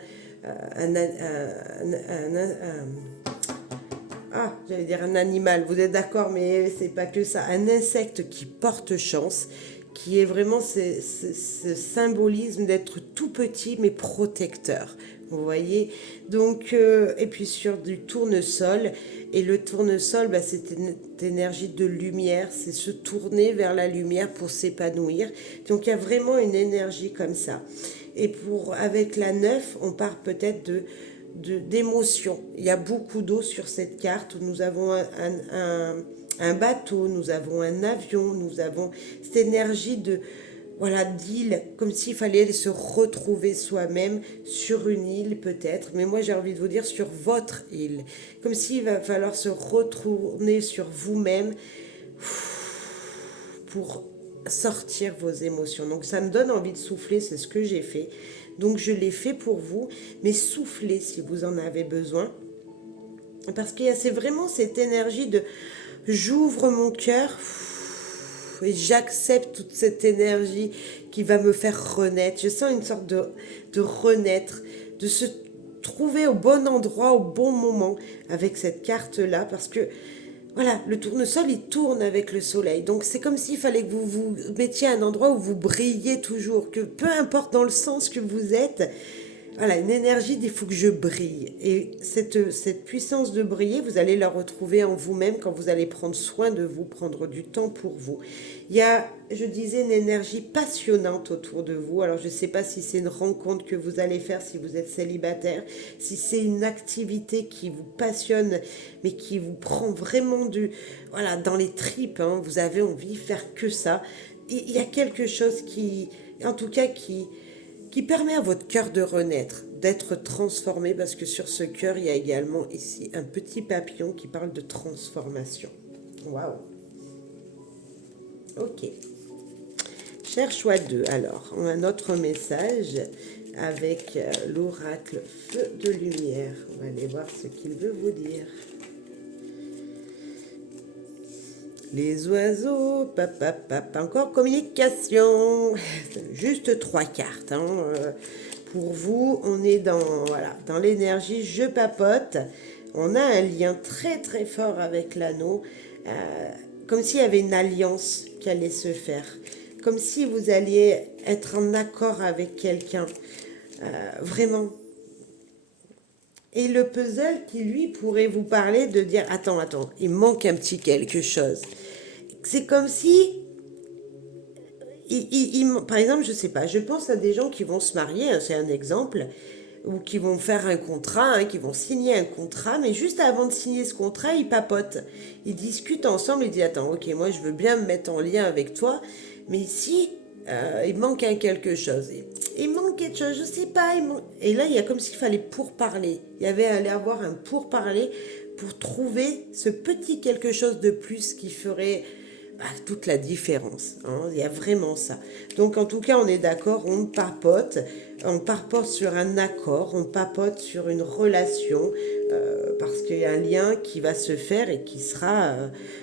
j'allais dire un animal, vous êtes d'accord, mais c'est pas que ça, un insecte qui porte chance, qui est vraiment ce symbolisme d'être tout petit mais protecteur. Vous voyez, donc, et puis sur du tournesol, et le tournesol, c'est une énergie de lumière, c'est se tourner vers la lumière pour s'épanouir. Donc il y a vraiment une énergie comme ça. Et avec la 9, on part peut-être d'émotions. Il y a beaucoup d'eau sur cette carte. Nous avons un bateau, nous avons un avion, nous avons cette énergie de, voilà, d'île, comme s'il fallait se retrouver soi-même sur une île peut-être, mais moi j'ai envie de vous dire sur votre île, comme s'il va falloir se retourner sur vous-même pour sortir vos émotions. Donc ça me donne envie de souffler, c'est ce que j'ai fait. Donc je l'ai fait pour vous, mais soufflez si vous en avez besoin. Parce qu'il y a c'est vraiment cette énergie de j'ouvre mon cœur et j'accepte toute cette énergie qui va me faire renaître. Je sens une sorte de renaître, de se trouver au bon endroit, au bon moment avec cette carte-là, parce que voilà, le tournesol, il tourne avec le soleil. Donc, c'est comme s'il fallait que vous vous mettiez à un endroit où vous brillez toujours, que peu importe dans le sens que vous êtes, voilà, une énergie il faut que je brille. Et cette puissance de briller, vous allez la retrouver en vous-même quand vous allez prendre soin de vous, prendre du temps pour vous. Il y a, je disais, une énergie passionnante autour de vous. Alors, je ne sais pas si c'est une rencontre que vous allez faire si vous êtes célibataire, si c'est une activité qui vous passionne, mais qui vous prend vraiment voilà, dans les tripes. Hein, vous avez envie de faire que ça. Il y a quelque chose qui, en tout cas, qui permet à votre cœur de renaître, d'être transformé, parce que sur ce cœur, il y a également ici un petit papillon qui parle de transformation. Waouh. Ok. Cher choix 2. Alors, on a notre message avec l'oracle Feu de Lumière. On va aller voir ce qu'il veut vous dire. Les oiseaux, papa, encore communication. Juste 3 cartes. Hein. Pour vous, on est dans l'énergie je papote. On a un lien très très fort avec l'anneau. Comme s'il y avait une alliance qui allait se faire. Comme si vous alliez être en accord avec quelqu'un. Vraiment. Et le puzzle qui, lui, pourrait vous parler de dire « Attends, il manque un petit quelque chose. » C'est comme si, par exemple, je ne sais pas, je pense à des gens qui vont se marier, hein, c'est un exemple, ou qui vont faire un contrat, hein, qui vont signer un contrat, mais juste avant de signer ce contrat, ils papotent. Ils discutent ensemble, ils disent « Attends, ok, moi je veux bien me mettre en lien avec toi, mais ici, il manque quelque chose. » Il manque quelque chose, je sais pas. Et là, il y a comme s'il fallait pourparler. Il y avait allé avoir un pourparler pour trouver ce petit quelque chose de plus qui ferait toute la différence. Hein. Il y a vraiment ça. Donc, en tout cas, on est d'accord, on papote sur un accord, on papote sur une relation, parce qu'il y a un lien qui va se faire et qui sera...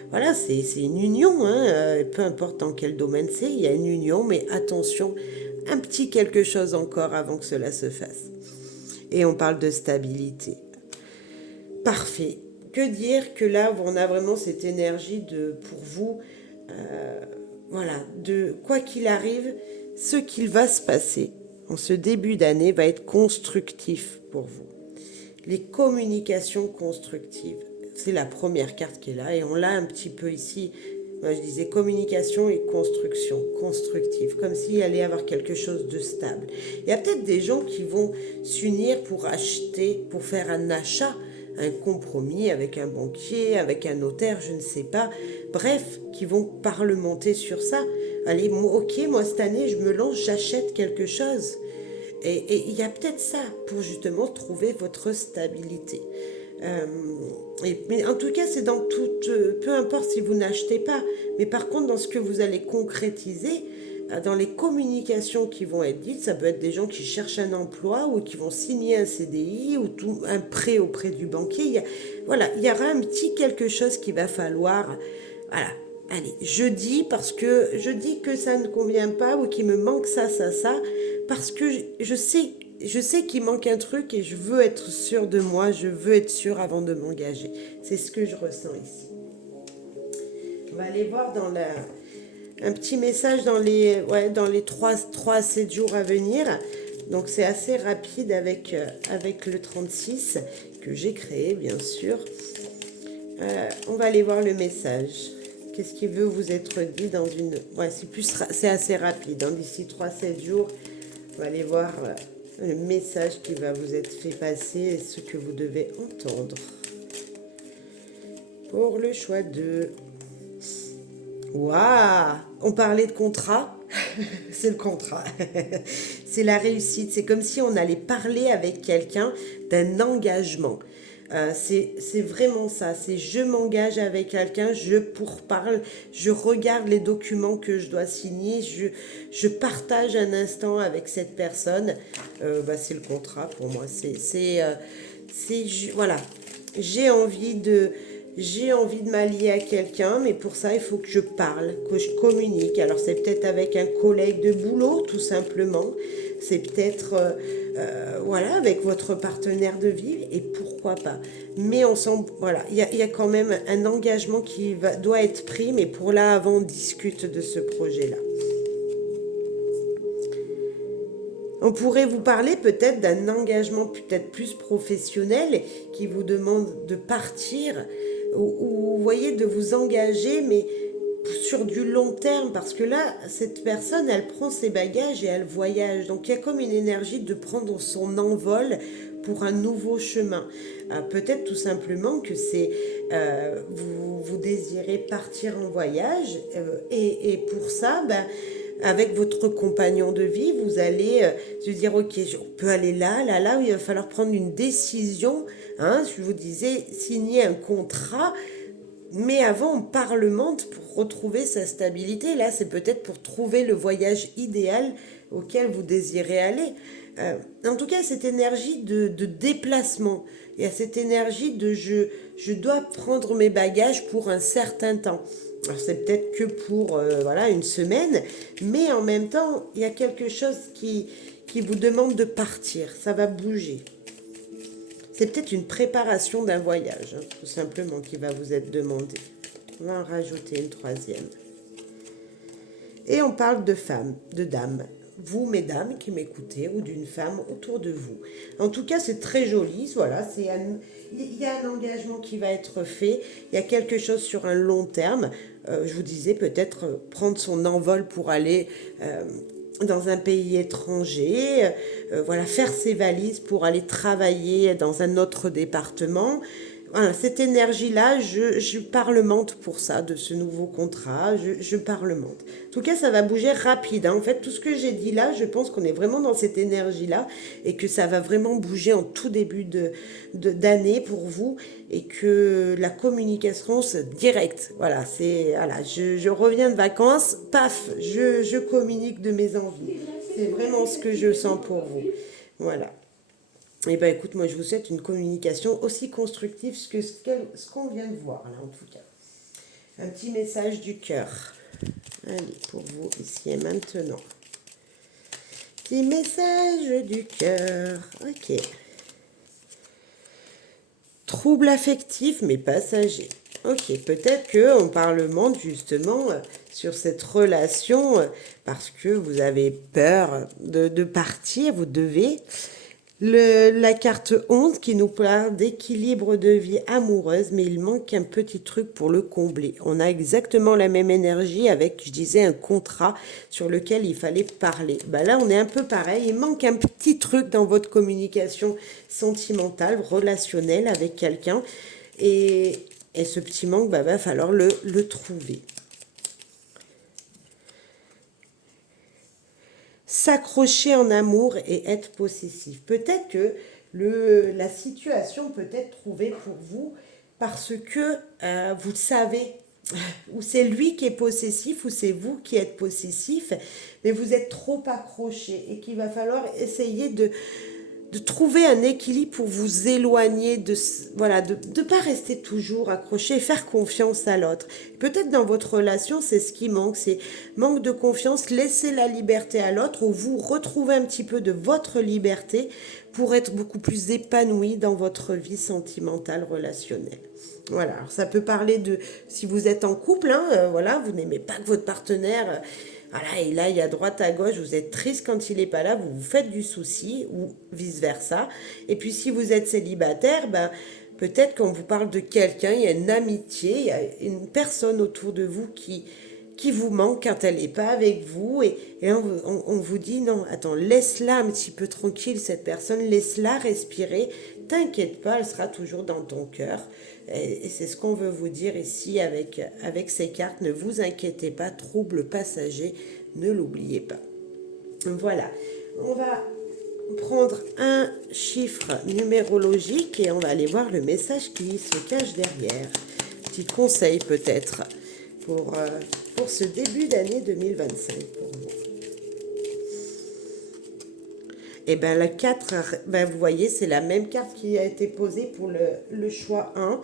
voilà, c'est une union, hein, peu importe dans quel domaine c'est, il y a une union, mais attention, un petit quelque chose encore avant que cela se fasse. Et on parle de stabilité. Parfait. Que dire que là, on a vraiment cette énergie pour vous, voilà, de quoi qu'il arrive, ce qu'il va se passer en ce début d'année va être constructif pour vous. Les communications constructives, c'est la première carte qui est là et on l'a un petit peu ici. Moi, je disais communication et construction, constructive, comme s'il allait y avoir quelque chose de stable. Il y a peut-être des gens qui vont s'unir pour acheter, pour faire un achat, un compromis avec un banquier, avec un notaire, je ne sais pas. Bref, qui vont parlementer sur ça. Allez, moi cette année, je me lance, j'achète quelque chose. Et il y a peut-être ça pour justement trouver votre stabilité. Mais en tout cas, c'est dans toute... peu importe si vous n'achetez pas, mais par contre, dans ce que vous allez concrétiser, dans les communications qui vont être dites, ça peut être des gens qui cherchent un emploi ou qui vont signer un CDI ou un prêt auprès du banquier. Voilà, il y aura un petit quelque chose qu'il va falloir... Voilà, allez, je dis que ça ne convient pas ou qu'il me manque ça, parce que je sais qu'il manque un truc et je veux être sûre de moi, je veux être sûre avant de m'engager. C'est ce que je ressens ici. On va aller voir un petit message dans les 3 à 7 jours à venir. Donc c'est assez rapide avec le 36 que j'ai créé, bien sûr. On va aller voir le message. Qu'est-ce qui veut vous être dit dans une... Ouais, c'est assez rapide. Hein. D'ici 3-7 jours, on va aller voir le message qui va vous être fait passer et ce que vous devez entendre. Pour le choix de... Waouh! On parlait de contrat. C'est le contrat. C'est la réussite. C'est comme si on allait parler avec quelqu'un d'un engagement. C'est vraiment ça. C'est je m'engage avec quelqu'un, je pourparle, je regarde les documents que je dois signer, je partage un instant avec cette personne. C'est le contrat pour moi. Voilà. J'ai envie de m'allier à quelqu'un, mais pour ça, il faut que je parle, que je communique. Alors, c'est peut-être avec un collègue de boulot, tout simplement. C'est peut-être, avec votre partenaire de vie, et pourquoi pas. Mais on sent, voilà, il y a quand même un engagement qui doit être pris, mais pour là, avant, on discute de ce projet-là. On pourrait vous parler peut-être d'un engagement peut-être plus professionnel qui vous demande de partir ou vous voyez, de vous engager, mais sur du long terme, parce que là, cette personne, elle prend ses bagages et elle voyage. Donc, il y a comme une énergie de prendre son envol pour un nouveau chemin. Peut-être tout simplement que c'est vous désirez partir en voyage et pour ça, avec votre compagnon de vie, vous allez se dire, ok, on peut aller là, où il va falloir prendre une décision. Je vous disais, signer un contrat, mais avant, on parlemente pour retrouver sa stabilité. Là, c'est peut-être pour trouver le voyage idéal auquel vous désirez aller. En tout cas, cette énergie de déplacement, il y a cette énergie de je dois prendre mes bagages pour un certain temps. Alors, c'est peut-être que pour une semaine, mais en même temps, il y a quelque chose qui vous demande de partir. Ça va bouger. C'est peut-être une préparation d'un voyage, tout simplement, qui va vous être demandé. On va en rajouter une troisième. Et on parle de femmes, de dames. Vous, mesdames, qui m'écoutez, ou d'une femme autour de vous. En tout cas, c'est très joli. Voilà, il y a un engagement qui va être fait. Il y a quelque chose sur un long terme. Je vous disais peut-être prendre son envol pour aller dans un pays étranger, faire ses valises pour aller travailler dans un autre département. Voilà, cette énergie-là, je parlemente pour ça, de ce nouveau contrat, je parlemente. En tout cas, ça va bouger rapide. En fait, tout ce que j'ai dit là, je pense qu'on est vraiment dans cette énergie-là et que ça va vraiment bouger en tout début d'année pour vous et que la communication, c'est direct. Voilà, je reviens de vacances, paf, je communique de mes envies. C'est vraiment ce que je sens pour vous. Voilà. Eh bien, écoute, moi, je vous souhaite une communication aussi constructive que ce qu'on vient de voir, là, en tout cas. Un petit message du cœur. Allez, pour vous, ici et maintenant. Petit message du cœur. Ok. Trouble affectif, mais passager. Ok, peut-être qu'on parlemente justement sur cette relation parce que vous avez peur de partir, vous devez... La carte 11 qui nous parle d'équilibre de vie amoureuse, mais il manque un petit truc pour le combler. On a exactement la même énergie avec, je disais, un contrat sur lequel il fallait parler. Là, on est un peu pareil. Il manque un petit truc dans votre communication sentimentale, relationnelle avec quelqu'un. Et ce petit manque, va falloir le trouver. S'accrocher en amour et être possessif. Peut-être que la situation peut être trouvée pour vous parce que vous savez ou c'est lui qui est possessif ou c'est vous qui êtes possessif, mais vous êtes trop accroché et qu'il va falloir essayer de trouver un équilibre pour vous éloigner de pas rester toujours accroché, faire confiance à l'autre. Peut-être dans votre relation, c'est ce qui manque, c'est manque de confiance, laisser la liberté à l'autre ou vous retrouvez un petit peu de votre liberté pour être beaucoup plus épanoui dans votre vie sentimentale, relationnelle. Voilà, alors ça peut parler de si vous êtes en couple, vous n'aimez pas que votre partenaire... Voilà, et là, il y a droite à gauche, vous êtes triste quand il n'est pas là, vous vous faites du souci, ou vice-versa. Et puis, si vous êtes célibataire, peut-être qu'on vous parle de quelqu'un, il y a une amitié, il y a une personne autour de vous qui qui vous manque quand elle n'est pas avec vous. Et on vous dit, non, attends, laisse-la un petit peu tranquille, cette personne, laisse-la respirer. T'inquiète pas, elle sera toujours dans ton cœur. Et c'est ce qu'on veut vous dire ici avec ces cartes. Ne vous inquiétez pas, trouble passager, ne l'oubliez pas. Voilà, on va prendre un chiffre numérologique et on va aller voir le message qui se cache derrière. Petit conseil peut-être pour ce début d'année 2025 pour vous. Et bien la 4, ben vous voyez, c'est la même carte qui a été posée pour le choix 1.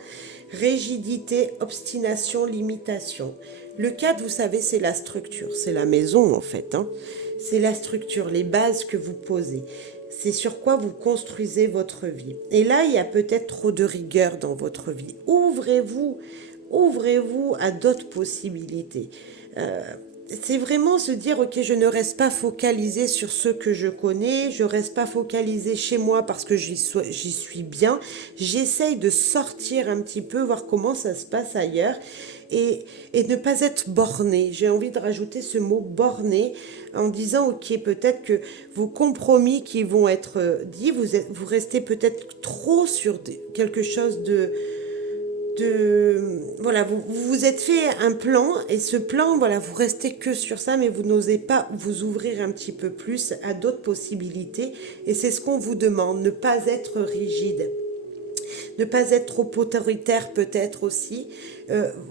Rigidité, obstination, limitation. Le 4, vous savez, c'est la structure, c'est la maison en fait. Hein. C'est la structure, les bases que vous posez. C'est sur quoi vous construisez votre vie. Et là, il y a peut-être trop de rigueur dans votre vie. Ouvrez-vous à d'autres possibilités. C'est vraiment se dire, ok, je ne reste pas focalisé sur ce que je connais, je ne reste pas focalisé chez moi parce que j'y suis bien. J'essaye de sortir un petit peu, voir comment ça se passe ailleurs et ne pas être borné. J'ai envie de rajouter ce mot borné en disant, ok, peut-être que vos compromis qui vont être dits, vous restez peut-être trop sur quelque chose voilà, vous vous êtes fait un plan et ce plan, voilà, vous restez que sur ça, mais vous n'osez pas vous ouvrir un petit peu plus à d'autres possibilités. Et c'est ce qu'on vous demande, ne pas être rigide, ne pas être trop autoritaire peut-être aussi.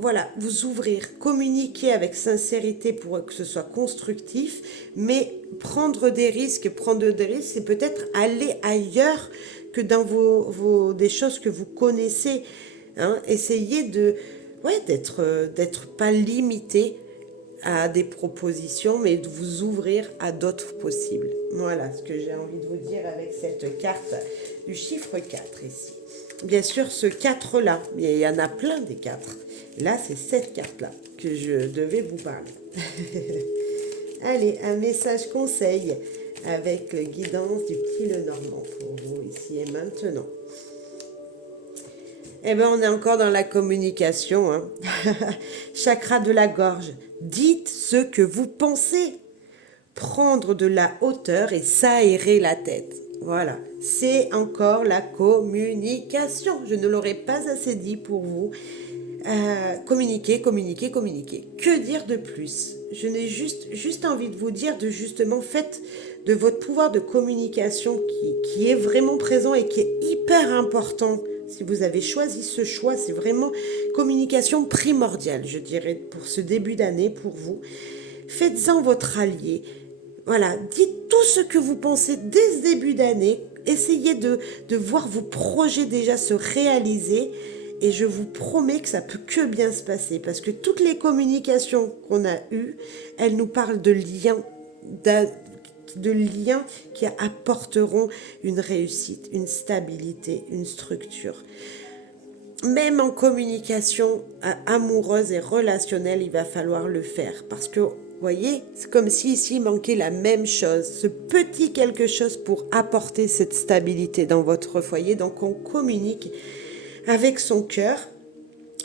Voilà, vous ouvrir, communiquer avec sincérité pour que ce soit constructif, mais prendre des risques, c'est peut-être aller ailleurs que dans des choses que vous connaissez. Hein, essayez d'être pas limité à des propositions, mais de vous ouvrir à d'autres possibles. Voilà ce que j'ai envie de vous dire avec cette carte du chiffre 4 ici. Bien sûr, ce 4-là, il y en a plein des 4. Là, c'est cette carte-là que je devais vous parler. Allez, un message conseil avec le guidance du petit Lenormand pour vous ici et maintenant. Eh bien, on est encore dans la communication. Hein. Chakra de la gorge. Dites ce que vous pensez. Prendre de la hauteur et s'aérer la tête. Voilà. C'est encore la communication. Je ne l'aurais pas assez dit pour vous. Communiquer. Que dire de plus? Je n'ai juste envie de vous dire de justement faites de votre pouvoir de communication qui est vraiment présent et qui est hyper important. Si vous avez choisi ce choix, c'est vraiment communication primordiale, je dirais, pour ce début d'année, pour vous. Faites-en votre allié. Voilà, dites tout ce que vous pensez dès ce début d'année. Essayez de voir vos projets déjà se réaliser. Et je vous promets que ça peut que bien se passer. Parce que toutes les communications qu'on a eues, elles nous parlent de liens qui apporteront une réussite, une stabilité, une structure. Même en communication amoureuse et relationnelle, il va falloir le faire. Parce que, vous voyez, c'est comme si ici il manquait la même chose, ce petit quelque chose pour apporter cette stabilité dans votre foyer. Donc on communique avec son cœur.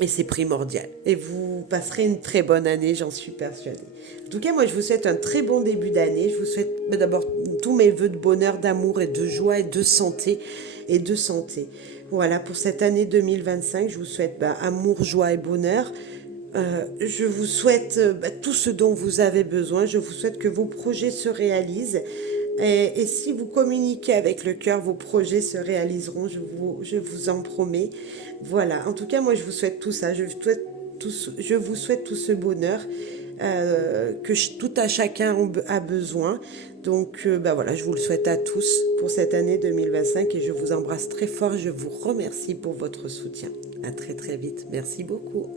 Et c'est primordial. Et vous passerez une très bonne année, j'en suis persuadée. En tout cas, moi, je vous souhaite un très bon début d'année. Je vous souhaite d'abord tous mes vœux de bonheur, d'amour et de joie et de santé. Voilà, pour cette année 2025, je vous souhaite amour, joie et bonheur. Je vous souhaite tout ce dont vous avez besoin. Je vous souhaite que vos projets se réalisent. Et si vous communiquez avec le cœur, vos projets se réaliseront, je vous en promets. Voilà, en tout cas, moi, je vous souhaite tout ça. Je vous souhaite tout ce bonheur que tout à chacun a besoin. Donc, voilà, je vous le souhaite à tous pour cette année 2025 et je vous embrasse très fort. Je vous remercie pour votre soutien. À très, très vite. Merci beaucoup.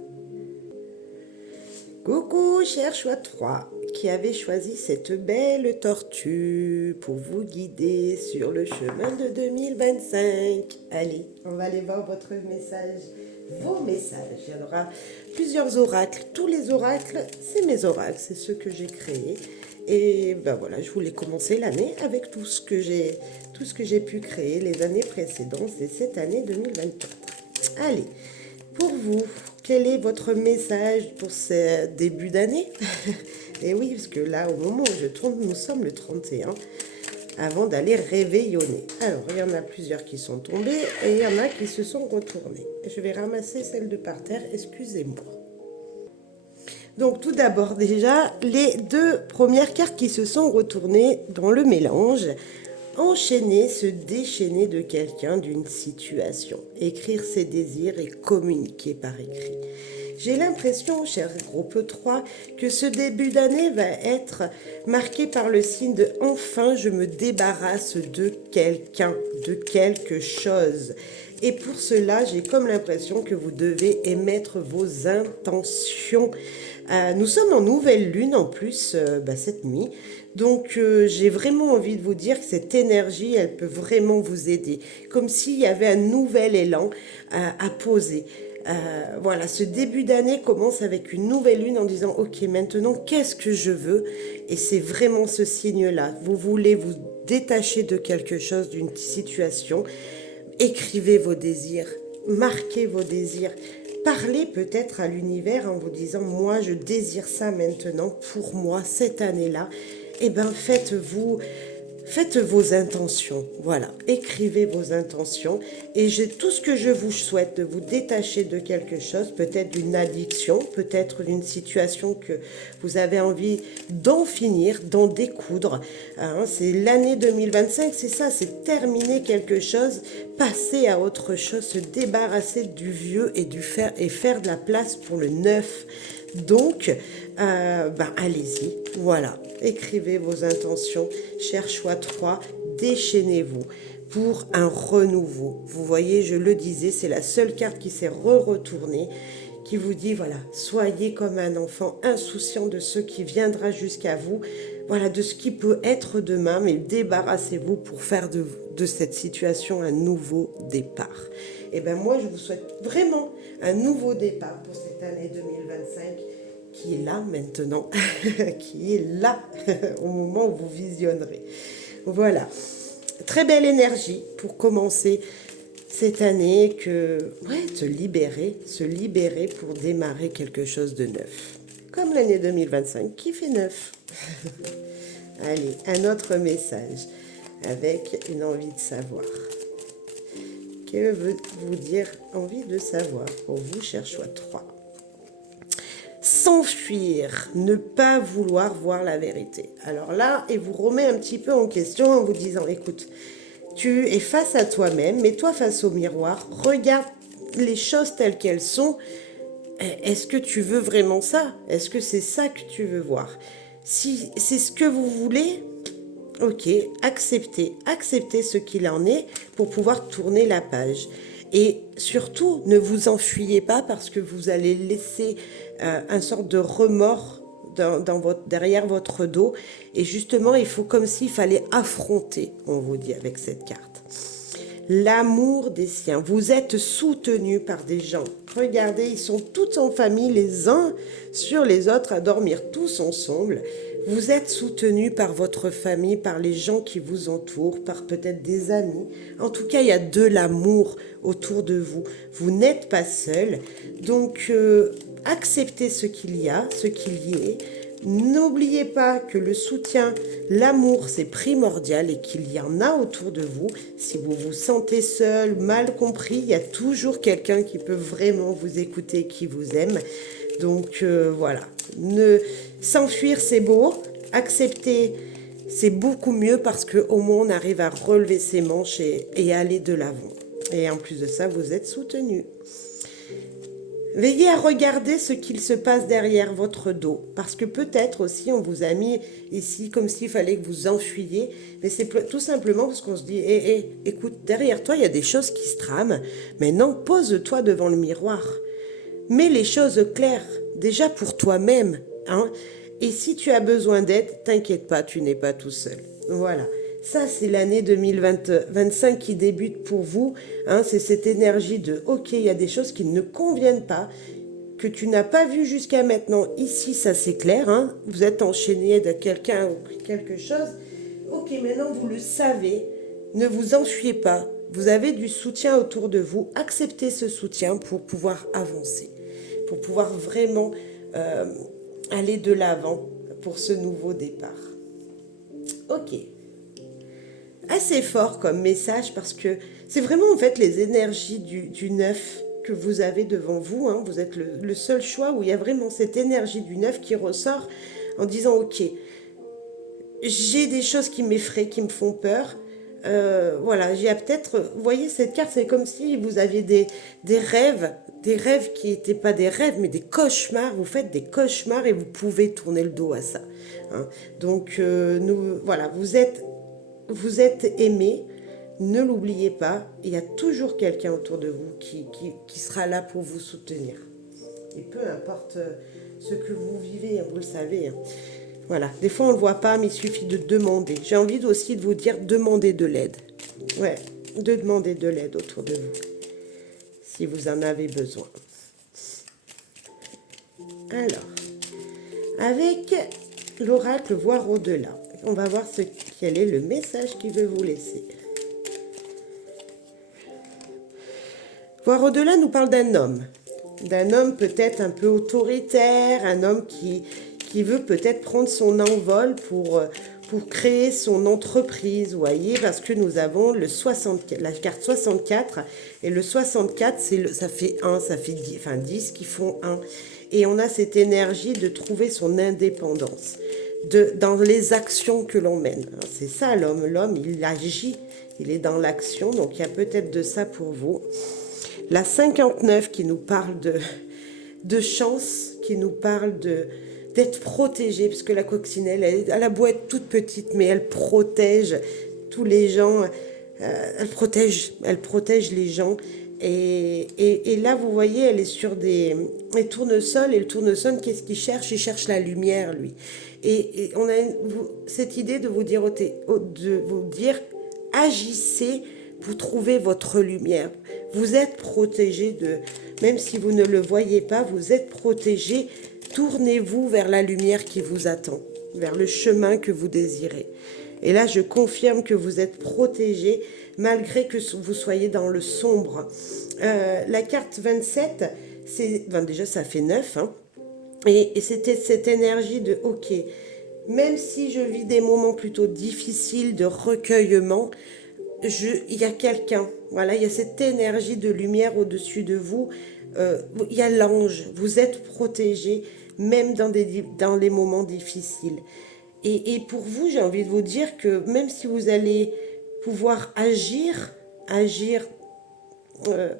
Coucou, cher choix 3, qui avait choisi cette belle tortue pour vous guider sur le chemin de 2025. Allez, on va aller voir votre message, vos messages. Il y aura plusieurs oracles. Tous les oracles, c'est mes oracles, c'est ceux que j'ai créés. Et voilà, je voulais commencer l'année avec tout ce que j'ai pu créer les années précédentes et cette année 2024. Allez, pour vous quel est votre message pour ce début d'année? Et oui, parce que là, au moment où je tourne, nous sommes le 31, avant d'aller réveillonner. Alors, il y en a plusieurs qui sont tombées et il y en a qui se sont retournées. Je vais ramasser celle de par terre, excusez-moi. Donc tout d'abord déjà, les deux premières cartes qui se sont retournées dans le mélange. Enchaîner, se déchaîner de quelqu'un, d'une situation. Écrire ses désirs et communiquer par écrit. J'ai l'impression, cher groupe 3, que ce début d'année va être marqué par le signe de « enfin je me débarrasse de quelqu'un, de quelque chose ». Et pour cela, j'ai comme l'impression que vous devez émettre vos intentions. Nous sommes en nouvelle lune en plus cette nuit. Donc j'ai vraiment envie de vous dire que cette énergie, elle peut vraiment vous aider. Comme s'il y avait un nouvel élan à poser. Voilà, ce début d'année commence avec une nouvelle lune en disant « Ok, maintenant, qu'est-ce que je veux ?» Et c'est vraiment ce signe-là. Vous voulez vous détacher de quelque chose, d'une situation. Écrivez vos désirs, marquez vos désirs. Parlez peut-être à l'univers en vous disant « Moi, je désire ça maintenant pour moi, cette année-là. » Eh bien, faites vos intentions. Voilà, écrivez vos intentions. Et tout ce que je vous souhaite, de vous détacher de quelque chose, peut-être d'une addiction, peut-être d'une situation que vous avez envie d'en finir, d'en découdre. Hein, c'est l'année 2025, c'est ça, c'est terminer quelque chose, passer à autre chose, se débarrasser du vieux et faire de la place pour le neuf. Donc, allez-y, voilà, écrivez vos intentions, cher choix 3, déchaînez-vous pour un renouveau. Vous voyez, je le disais, c'est la seule carte qui s'est retournée, qui vous dit, voilà, soyez comme un enfant insouciant de ce qui viendra jusqu'à vous, voilà, de ce qui peut être demain, mais débarrassez-vous pour faire de cette situation un nouveau départ. Et bien moi, je vous souhaite vraiment un nouveau départ pour cette année 2025 qui est là maintenant, qui est là au moment où vous visionnerez. Voilà, très belle énergie pour commencer cette année, se libérer pour démarrer quelque chose de neuf. Comme l'année 2025 qui fait neuf. Allez, un autre message avec une envie de savoir. Que veut vous dire envie de savoir pour vous, cher choix 3? S'enfuir, ne pas vouloir voir la vérité. Alors là, il vous remet un petit peu en question en vous disant, écoute, tu es face à toi-même, mets-toi face au miroir, regarde les choses telles qu'elles sont. Est-ce que tu veux vraiment ça? Est-ce que c'est ça que tu veux voir? Si c'est ce que vous voulez, ok, acceptez ce qu'il en est pour pouvoir tourner la page. Et surtout, ne vous enfuyez pas parce que vous allez laisser un sorte de remords derrière votre dos. Et justement, il faut comme s'il fallait affronter, on vous dit avec cette carte. L'amour des siens. Vous êtes soutenus par des gens. Regardez, ils sont tous en famille, les uns sur les autres, à dormir tous ensemble. Vous êtes soutenus par votre famille, par les gens qui vous entourent, par peut-être des amis. En tout cas, il y a de l'amour autour de vous. Vous n'êtes pas seul. Donc, acceptez ce qu'il y a, ce qu'il y est. N'oubliez pas que le soutien, l'amour, c'est primordial et qu'il y en a autour de vous. Si vous vous sentez seul, mal compris, il y a toujours quelqu'un qui peut vraiment vous écouter, qui vous aime. Donc voilà, s'enfuir c'est beau, accepter c'est beaucoup mieux parce qu'au moins on arrive à relever ses manches et aller de l'avant. Et en plus de ça, vous êtes soutenu. Veillez à regarder ce qu'il se passe derrière votre dos, parce que peut-être aussi on vous a mis ici comme s'il fallait que vous enfuyiez, mais c'est tout simplement parce qu'on se dit, écoute, derrière toi il y a des choses qui se trament, maintenant pose-toi devant le miroir, mets les choses claires, déjà pour toi-même, hein, et si tu as besoin d'aide, t'inquiète pas, tu n'es pas tout seul, voilà. Ça, c'est l'année 2025 qui débute pour vous. Hein, c'est cette énergie de « Ok, il y a des choses qui ne conviennent pas, que tu n'as pas vues jusqu'à maintenant. Ici, ça c'est clair. Hein, vous êtes enchaîné de quelqu'un ou quelque chose. Ok, maintenant vous le savez. Ne vous enfuyez pas. Vous avez du soutien autour de vous. Acceptez ce soutien pour pouvoir avancer. pour pouvoir vraiment aller de l'avant pour ce nouveau départ. Ok. Assez fort comme message parce que c'est vraiment en fait les énergies du neuf que vous avez devant vous. Hein. Vous êtes le seul choix où il y a vraiment cette énergie du neuf qui ressort en disant ok, j'ai des choses qui m'effraient, qui me font peur. Voilà, j'ai peut-être, vous voyez cette carte, c'est comme si vous aviez des rêves qui n'étaient pas des rêves, mais des cauchemars. Vous faites des cauchemars et vous pouvez tourner le dos à ça. Hein. Donc, voilà, vous êtes aimé, ne l'oubliez pas, il y a toujours quelqu'un autour de vous qui sera là pour vous soutenir. Et peu importe ce que vous vivez, vous le savez. Hein. Voilà, des fois on ne le voit pas, mais il suffit de demander. J'ai envie aussi de vous dire, demandez de l'aide. Ouais, de demander de l'aide autour de vous, si vous en avez besoin. Alors, avec l'oracle voir au-delà, on va voir quel est le message qu'il veut vous laisser. Voir au-delà nous parle d'un homme peut-être un peu autoritaire, un homme qui veut peut-être prendre son envol pour créer son entreprise, vous voyez, parce que nous avons la carte 64, et le 64, ça fait 1, ça fait 10, enfin 10 qui font 1. Et on a cette énergie de trouver son indépendance dans les actions que l'on mène. C'est ça l'homme, il agit, il est dans l'action, donc il y a peut-être de ça pour vous. La 59 qui nous parle de chance, qui nous parle d'être protégée, parce que la coccinelle, elle a beau être toute petite, mais elle protège tous les gens, elle protège les gens. Et là, vous voyez, elle est sur des tournesols, et le tournesol, qu'est-ce qu'il cherche? Il cherche la lumière, lui. Et on a cette idée de vous dire, agissez pour trouver votre lumière. Vous êtes protégé même si vous ne le voyez pas, vous êtes protégé. Tournez-vous vers la lumière qui vous attend, vers le chemin que vous désirez. Et là, je confirme que vous êtes protégé malgré que vous soyez dans le sombre. La carte 27, déjà ça fait 9, hein, et c'était cette énergie de ok, même si je vis des moments plutôt difficiles de recueillement, il y a quelqu'un, voilà, il y a cette énergie de lumière au-dessus de vous, il y a l'ange, vous êtes protégé même dans les moments difficiles. Et pour vous, j'ai envie de vous dire que même si vous allez pouvoir agir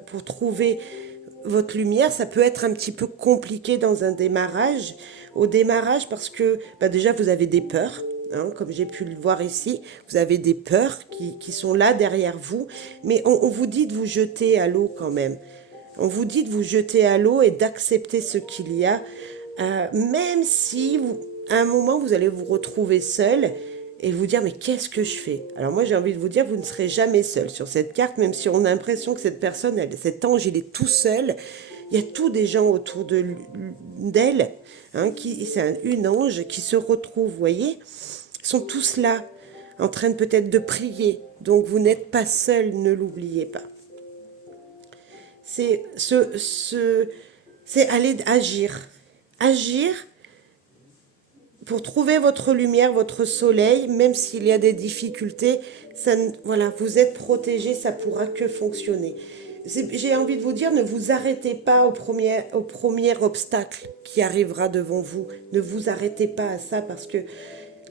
pour trouver votre lumière, ça peut être un petit peu compliqué dans un démarrage. Au démarrage, parce que déjà, vous avez des peurs. Hein, comme j'ai pu le voir ici, vous avez des peurs qui sont là derrière vous, mais on vous dit de vous jeter à l'eau quand même. On vous dit de vous jeter à l'eau et d'accepter ce qu'il y a, même si à un moment vous allez vous retrouver seul et vous dire mais qu'est-ce que je fais? Alors moi j'ai envie de vous dire, vous ne serez jamais seul sur cette carte, même si on a l'impression que cette personne, cet ange, il est tout seul. Il y a tous des gens autour d'elle, hein, c'est une ange qui se retrouve, vous voyez, sont tous là, en train peut-être de prier. Donc vous n'êtes pas seul, ne l'oubliez pas. C'est aller agir. Agir pour trouver votre lumière, votre soleil, même s'il y a des difficultés, voilà, vous êtes protégé, ça pourra que fonctionner. J'ai envie de vous dire, ne vous arrêtez pas au premier obstacle qui arrivera devant vous. Ne vous arrêtez pas à ça parce que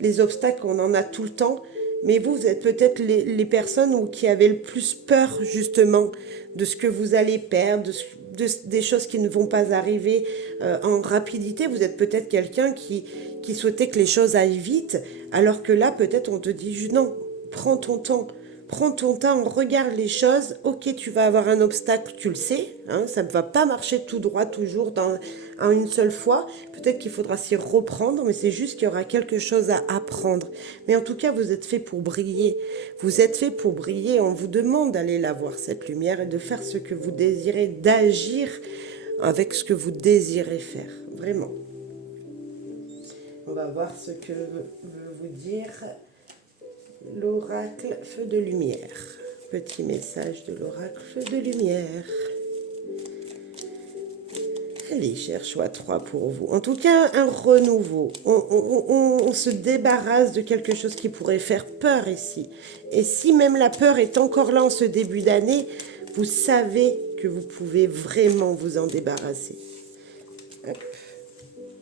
les obstacles, on en a tout le temps. Mais vous êtes peut-être les personnes qui avaient le plus peur justement de ce que vous allez perdre, des choses qui ne vont pas arriver en rapidité. Vous êtes peut-être quelqu'un qui souhaitait que les choses aillent vite, alors que là peut-être on te dit non, prends ton temps, regarde les choses. Ok, tu vas avoir un obstacle, tu le sais, hein, ça ne va pas marcher tout droit toujours en une seule fois. Peut-être qu'il faudra s'y reprendre, mais c'est juste qu'il y aura quelque chose à apprendre. Mais en tout cas, vous êtes fait pour briller. Vous êtes fait pour briller. On vous demande d'aller la voir, cette lumière, et de faire ce que vous désirez, d'agir avec ce que vous désirez faire. Vraiment. On va voir ce que veut vous dire l'oracle feu de lumière. Petit message de l'oracle feu de lumière. Allez, cherche choix 3 pour vous. En tout cas, un renouveau. On se débarrasse de quelque chose qui pourrait faire peur ici. Et si même la peur est encore là en ce début d'année, vous savez que vous pouvez vraiment vous en débarrasser. Hop.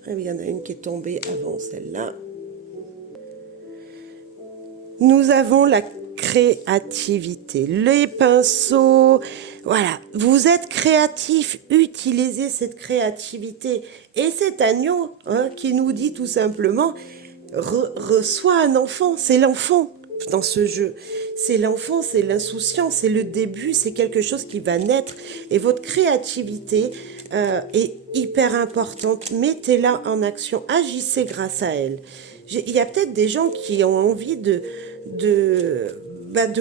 Ah oui, il y en a une qui est tombée avant celle-là. Nous avons la créativité, les pinceaux. Voilà, vous êtes créatif, utilisez cette créativité. Et cet agneau qui nous dit tout simplement, reçoit un enfant, c'est l'enfant dans ce jeu. C'est l'enfant, c'est l'insouciance, c'est le début, c'est quelque chose qui va naître. Et votre créativité est hyper importante. Mettez-la en action, agissez grâce à elle. Il y a peut-être des gens qui ont envie de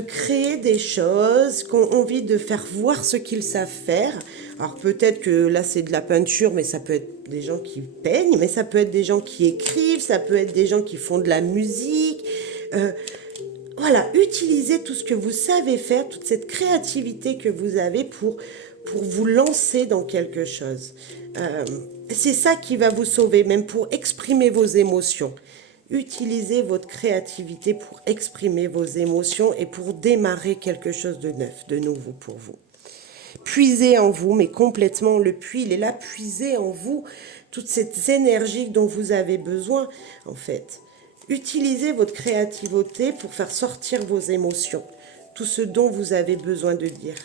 créer des choses, qui ont envie de faire voir ce qu'ils savent faire. Alors peut-être que là c'est de la peinture, mais ça peut être des gens qui peignent, mais ça peut être des gens qui écrivent, ça peut être des gens qui font de la musique. Voilà, utilisez tout ce que vous savez faire, toute cette créativité que vous avez pour vous lancer dans quelque chose. C'est ça qui va vous sauver, même pour exprimer vos émotions. Utilisez votre créativité pour exprimer vos émotions et pour démarrer quelque chose de neuf, de nouveau pour vous. Puisez en vous, mais complètement, le puits, il est là, puisez en vous toute cette énergie dont vous avez besoin, en fait. Utilisez votre créativité pour faire sortir vos émotions, tout ce dont vous avez besoin de dire,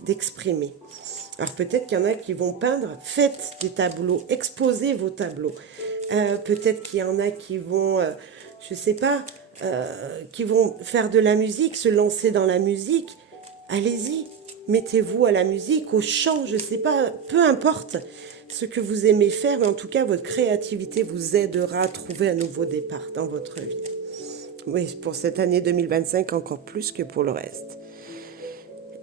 d'exprimer. Alors peut-être qu'il y en a qui vont peindre, faites des tableaux, exposez vos tableaux. Peut-être qu'il y en a qui vont, je ne sais pas, qui vont faire de la musique, se lancer dans la musique. Allez-y, mettez-vous à la musique, au chant, je ne sais pas, peu importe ce que vous aimez faire, mais en tout cas, votre créativité vous aidera à trouver un nouveau départ dans votre vie. Oui, pour cette année 2025, encore plus que pour le reste.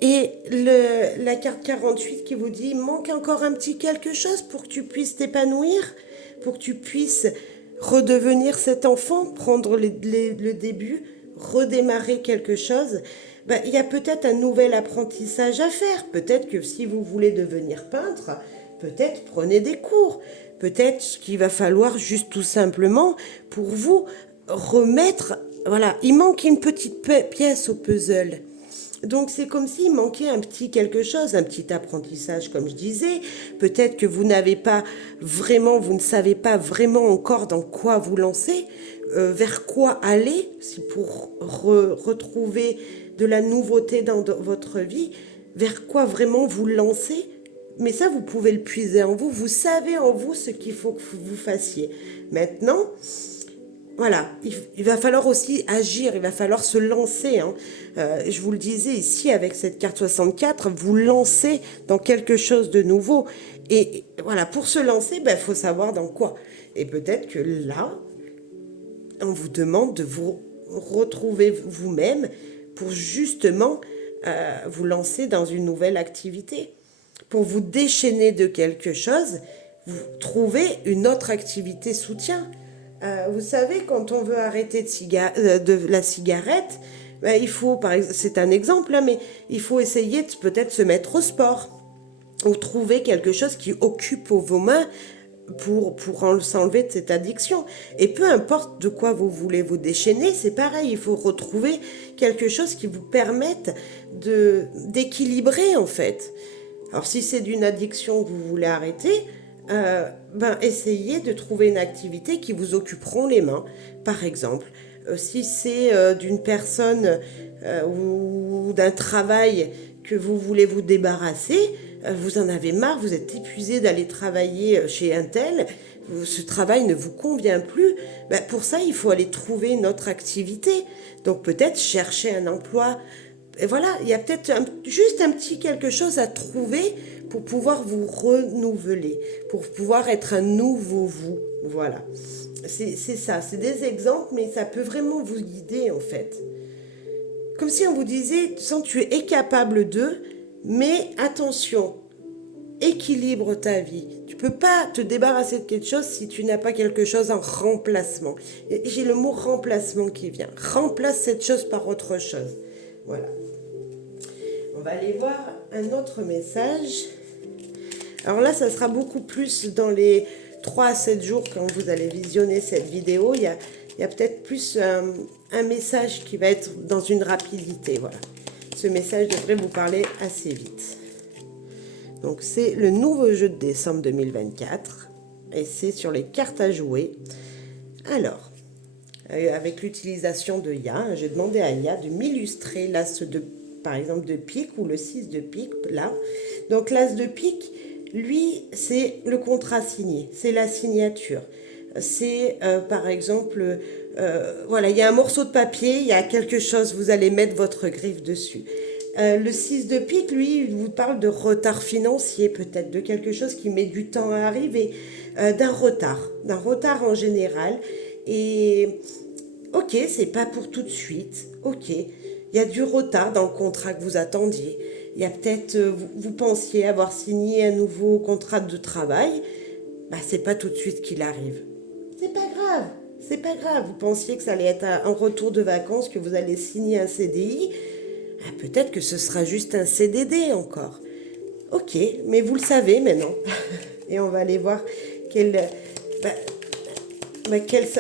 Et la carte 48 qui vous dit, il manque encore un petit quelque chose pour que tu puisses t'épanouir, pour que tu puisses redevenir cet enfant, prendre le début, redémarrer quelque chose. Il y a peut-être un nouvel apprentissage à faire. Peut-être que si vous voulez devenir peintre, peut-être prenez des cours. Peut-être qu'il va falloir juste tout simplement pour vous remettre, voilà, il manque une petite pièce au puzzle. Donc c'est comme s'il manquait un petit quelque chose, un petit apprentissage comme je disais. Peut-être que vous ne savez pas vraiment encore dans quoi vous lancer, vers quoi aller, pour retrouver de la nouveauté dans votre vie, vers quoi vraiment vous lancer. Mais ça, vous pouvez le puiser en vous. Vous savez en vous ce qu'il faut que vous fassiez. Maintenant, voilà, il va falloir aussi agir, il va falloir se lancer. Je vous le disais ici avec cette carte 64, vous lancez dans quelque chose de nouveau. Et voilà, pour se lancer, faut savoir dans quoi. Et peut-être que là, on vous demande de vous retrouver vous-même pour justement vous lancer dans une nouvelle activité. Pour vous déchaîner de quelque chose, vous trouvez une autre activité soutien. Vous savez, quand on veut arrêter de la cigarette, il faut, par exemple, c'est un exemple, mais il faut essayer de peut-être se mettre au sport ou trouver quelque chose qui occupe vos mains pour s'enlever de cette addiction. Et peu importe de quoi vous voulez vous déchaîner, c'est pareil, il faut retrouver quelque chose qui vous permette d'équilibrer en fait. Alors si c'est d'une addiction que vous voulez arrêter, essayez de trouver une activité qui vous occuperont les mains. Par exemple, si c'est d'une personne ou d'un travail que vous voulez vous débarrasser, vous en avez marre, vous êtes épuisé d'aller travailler chez un tel, ce travail ne vous convient plus, pour ça il faut aller trouver une autre activité. Donc peut-être chercher un emploi. Et voilà, il y a peut-être juste un petit quelque chose à trouver pour pouvoir vous renouveler, pour pouvoir être un nouveau vous. Voilà, c'est ça, c'est des exemples, mais ça peut vraiment vous guider en fait. Comme si on vous disait, tu es capable de, mais attention, équilibre ta vie. Tu peux pas te débarrasser de quelque chose si tu n'as pas quelque chose en remplacement. Et j'ai le mot remplacement qui vient. Remplace cette chose par autre chose. Voilà. On va aller voir un autre message. Alors là, ça sera beaucoup plus dans les 3 à 7 jours quand vous allez visionner cette vidéo. Il y a peut-être plus un message qui va être dans une rapidité. Voilà. Ce message devrait vous parler assez vite. Donc c'est le nouveau jeu de décembre 2024 et c'est sur les cartes à jouer. Alors, avec l'utilisation de Ya, j'ai demandé à Ya de m'illustrer l'as de, par exemple, de pique ou le 6 de pique, là. Donc l'as de pique, lui, c'est le contrat signé, c'est la signature. C'est, par exemple, voilà, il y a un morceau de papier, il y a quelque chose, vous allez mettre votre griffe dessus. Le 6 de pique, lui, il vous parle de retard financier, peut-être, de quelque chose qui met du temps à arriver, d'un retard en général. Et ok, c'est pas pour tout de suite, ok, il y a du retard dans le contrat que vous attendiez. Il y a peut-être, vous pensiez avoir signé un nouveau contrat de travail, bah c'est pas tout de suite qu'il arrive. C'est pas grave, c'est pas grave. Vous pensiez que ça allait être un retour de vacances, que vous allez signer un CDI. Ah, peut-être que ce sera juste un CDD encore. Ok, mais vous le savez maintenant. Et on va aller voir quel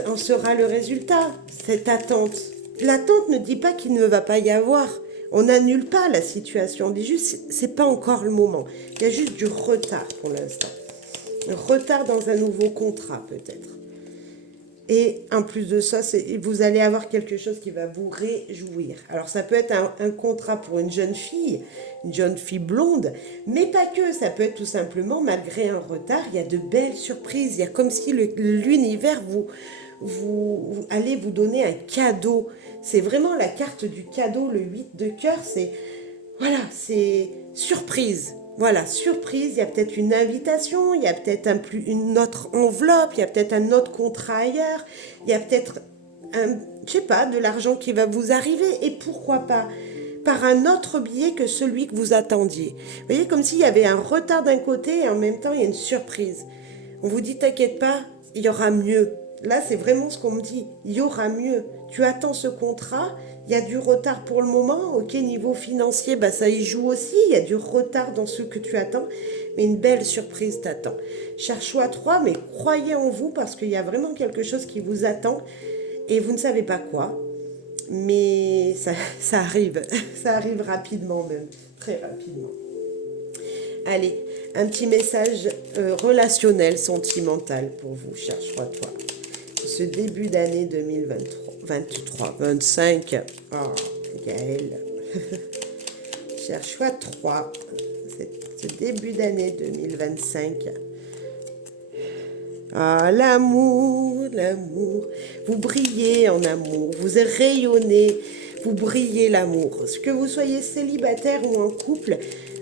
en sera le résultat, cette attente. L'attente ne dit pas qu'il ne va pas y avoir. On n'annule pas la situation. On dit juste, c'est pas encore le moment. Il y a juste du retard pour l'instant. Un retard dans un nouveau contrat, peut-être. Et en plus de ça, vous allez avoir quelque chose qui va vous réjouir. Alors ça peut être un contrat pour une jeune fille blonde, mais pas que. Ça peut être tout simplement, malgré un retard, il y a de belles surprises. Il y a comme si l'univers vous allez vous donner un cadeau. C'est vraiment la carte du cadeau, le 8 de cœur. Voilà, c'est surprise. Voilà, surprise, il y a peut-être une invitation, il y a peut-être une autre enveloppe, il y a peut-être un autre contrat ailleurs, il y a peut-être, je sais pas, de l'argent qui va vous arriver, et pourquoi pas par un autre biais que celui que vous attendiez. Vous voyez, comme s'il y avait un retard d'un côté et en même temps il y a une surprise. On vous dit, t'inquiète pas, il y aura mieux. Là, c'est vraiment ce qu'on me dit, il y aura mieux. Tu attends ce contrat, il y a du retard pour le moment, ok, niveau financier, bah ça y joue aussi, il y a du retard dans ce que tu attends, mais une belle surprise t'attend. Cher choix 3, mais croyez en vous parce qu'il y a vraiment quelque chose qui vous attend et vous ne savez pas quoi, mais ça arrive, ça arrive rapidement même, très rapidement. Allez, un petit message relationnel, sentimental pour vous, cher choix 3. Ce début d'année 25. Oh, Gaëlle. Cher choix 3. Ce début d'année 2025. Ah, l'amour. Vous brillez en amour. Vous rayonnez. Vous brillez l'amour. Que vous soyez célibataire ou en couple,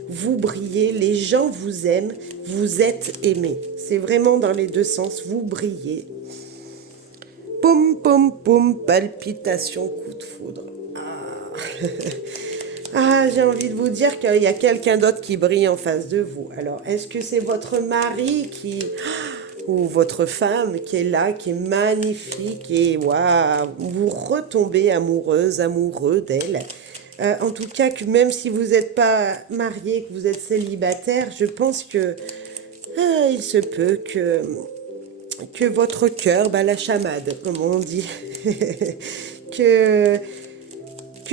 vous brillez. Les gens vous aiment. Vous êtes aimé. C'est vraiment dans les deux sens. Vous brillez. Poum, poum, poum, palpitation, coup de foudre. Ah, j'ai envie de vous dire qu'il y a quelqu'un d'autre qui brille en face de vous. Alors, est-ce que c'est votre mari ou votre femme qui est là, qui est magnifique et waouh, vous retombez amoureuse, amoureux d'elle. En tout cas, que même si vous n'êtes pas marié, que vous êtes célibataire, je pense que il se peut que votre cœur bat la chamade, comme on dit, que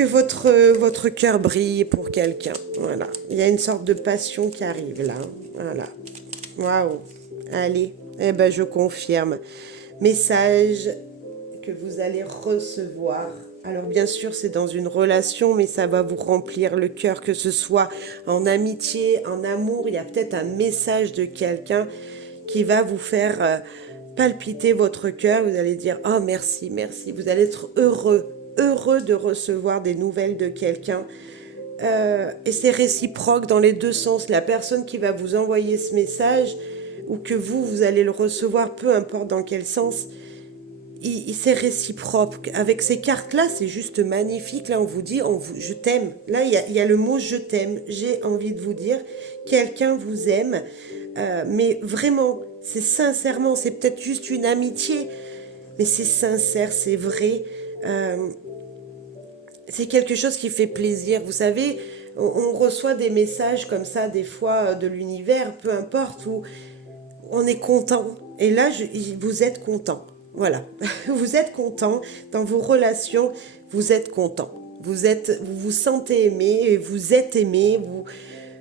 votre cœur brille pour quelqu'un. Voilà, il y a une sorte de passion qui arrive là. Voilà, waouh. Allez, eh ben je confirme. Message que vous allez recevoir. Alors bien sûr, c'est dans une relation, mais ça va vous remplir le cœur, que ce soit en amitié, en amour. Il y a peut-être un message de quelqu'un qui va vous faire palpiter votre cœur. Vous allez dire « Oh, merci, merci ». Vous allez être heureux de recevoir des nouvelles de quelqu'un. Et c'est réciproque dans les deux sens. La personne qui va vous envoyer ce message ou que vous allez le recevoir, peu importe dans quel sens, c'est réciproque. Avec ces cartes-là, c'est juste magnifique. Là, on vous dit je t'aime. Là, il y a le mot je t'aime. J'ai envie de vous dire, quelqu'un vous aime. Mais vraiment, c'est sincèrement, c'est peut-être juste une amitié, mais c'est sincère, c'est vrai. C'est quelque chose qui fait plaisir. Vous savez, On reçoit des messages comme ça, des fois, de l'univers, peu importe, où on est content. Et là, vous êtes content. Voilà. Vous êtes content dans vos relations, vous êtes content. Vous vous sentez aimé, et vous êtes aimé,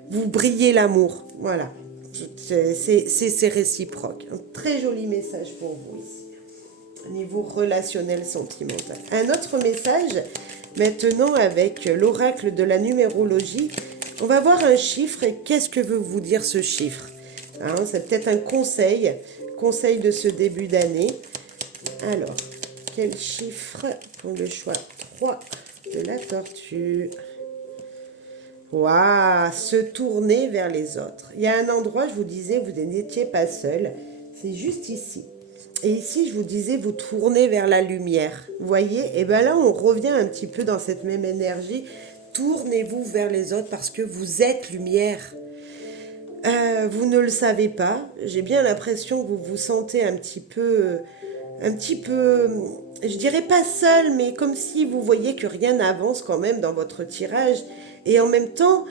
vous brillez l'amour. Voilà. C'est réciproque. Un très joli message pour vous ici. Niveau relationnel, sentimental. Un autre message, maintenant avec l'oracle de la numérologie. On va voir un chiffre et qu'est-ce que veut vous dire ce chiffre? Hein, c'est peut-être un conseil de ce début d'année. Alors, quel chiffre pour le choix 3 de la tortue? Waouh, se tourner vers les autres. Il y a un endroit, je vous disais, vous n'étiez pas seul. C'est juste ici. Et ici, je vous disais, vous tournez vers la lumière. Vous voyez? Et bien là, on revient un petit peu dans cette même énergie. Tournez-vous vers les autres parce que vous êtes lumière. Vous ne le savez pas. J'ai bien l'impression que vous vous sentez un petit peu, je dirais pas seul, mais comme si vous voyez que rien n'avance quand même dans votre tirage. Et en même temps,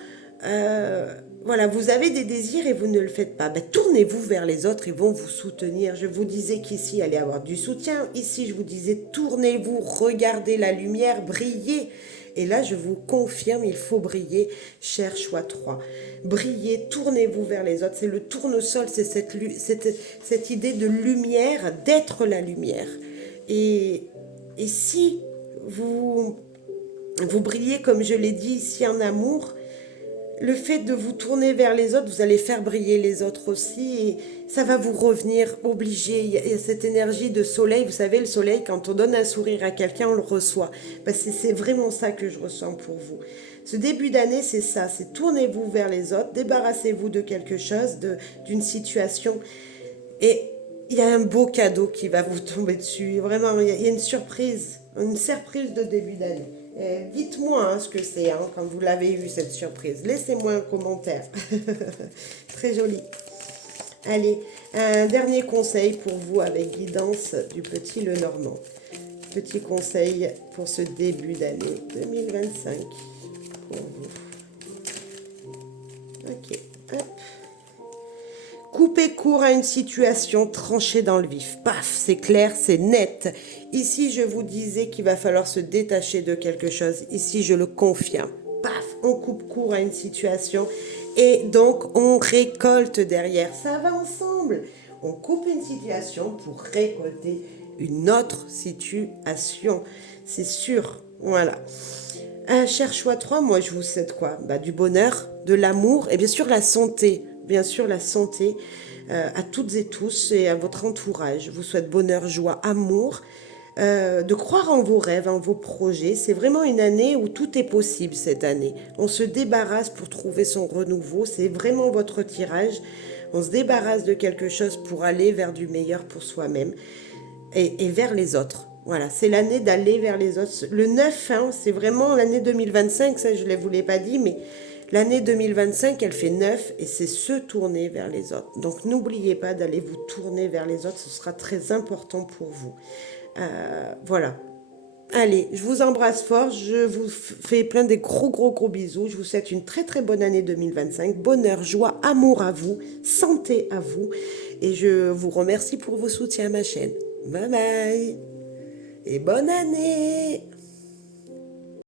voilà, vous avez des désirs et vous ne le faites pas. Ben, tournez-vous vers les autres, ils vont vous soutenir. Je vous disais qu'ici, il allait y avoir du soutien. Ici, je vous disais, tournez-vous, regardez la lumière briller. Et là, je vous confirme, il faut briller, cher choix 3. Brillez, tournez-vous vers les autres. C'est le tournesol, c'est cette idée de lumière, d'être la lumière. Et si vous brillez, comme je l'ai dit ici, en amour, le fait de vous tourner vers les autres, vous allez faire briller les autres aussi et ça va vous revenir obligé. Il y a cette énergie de soleil, vous savez, le soleil, quand on donne un sourire à quelqu'un, on le reçoit. Ben, c'est vraiment ça que je ressens pour vous. Ce début d'année, c'est ça, c'est tournez-vous vers les autres, débarrassez-vous de quelque chose, d'une situation et il y a un beau cadeau qui va vous tomber dessus. Vraiment, il y a une surprise de début d'année. Dites-moi ce que c'est quand vous l'avez eu cette surprise. Laissez-moi un commentaire. Très joli. Allez, un dernier conseil pour vous avec guidance du petit Lenormand. Petit conseil pour ce début d'année 2025 pour vous. Ok, hop. Coupez court à une situation, tranchez dans le vif. Paf, c'est clair, c'est net. Ici, je vous disais qu'il va falloir se détacher de quelque chose. Ici, je le confirme. Paf, on coupe court à une situation et donc on récolte derrière. Ça va ensemble. On coupe une situation pour récolter une autre situation. C'est sûr. Voilà. Un cher choix 3, moi je vous souhaite quoi? Du bonheur, de l'amour et bien sûr la santé. Bien sûr, la santé à toutes et tous et à votre entourage. Je vous souhaite bonheur, joie, amour, de croire en vos rêves, en vos projets. C'est vraiment une année où tout est possible cette année. On se débarrasse pour trouver son renouveau. C'est vraiment votre tirage. On se débarrasse de quelque chose pour aller vers du meilleur pour soi-même et vers les autres. Voilà, c'est l'année d'aller vers les autres. Le 9, c'est vraiment l'année 2025, ça je ne vous l'ai pas dit, mais l'année 2025, elle fait 9 et c'est se tourner vers les autres. Donc n'oubliez pas d'aller vous tourner vers les autres, ce sera très important pour vous. Voilà. Allez, je vous embrasse fort, je vous fais plein de gros bisous. Je vous souhaite une très bonne année 2025. Bonheur, joie, amour à vous, santé à vous. Et je vous remercie pour vos soutiens à ma chaîne. Bye bye et bonne année!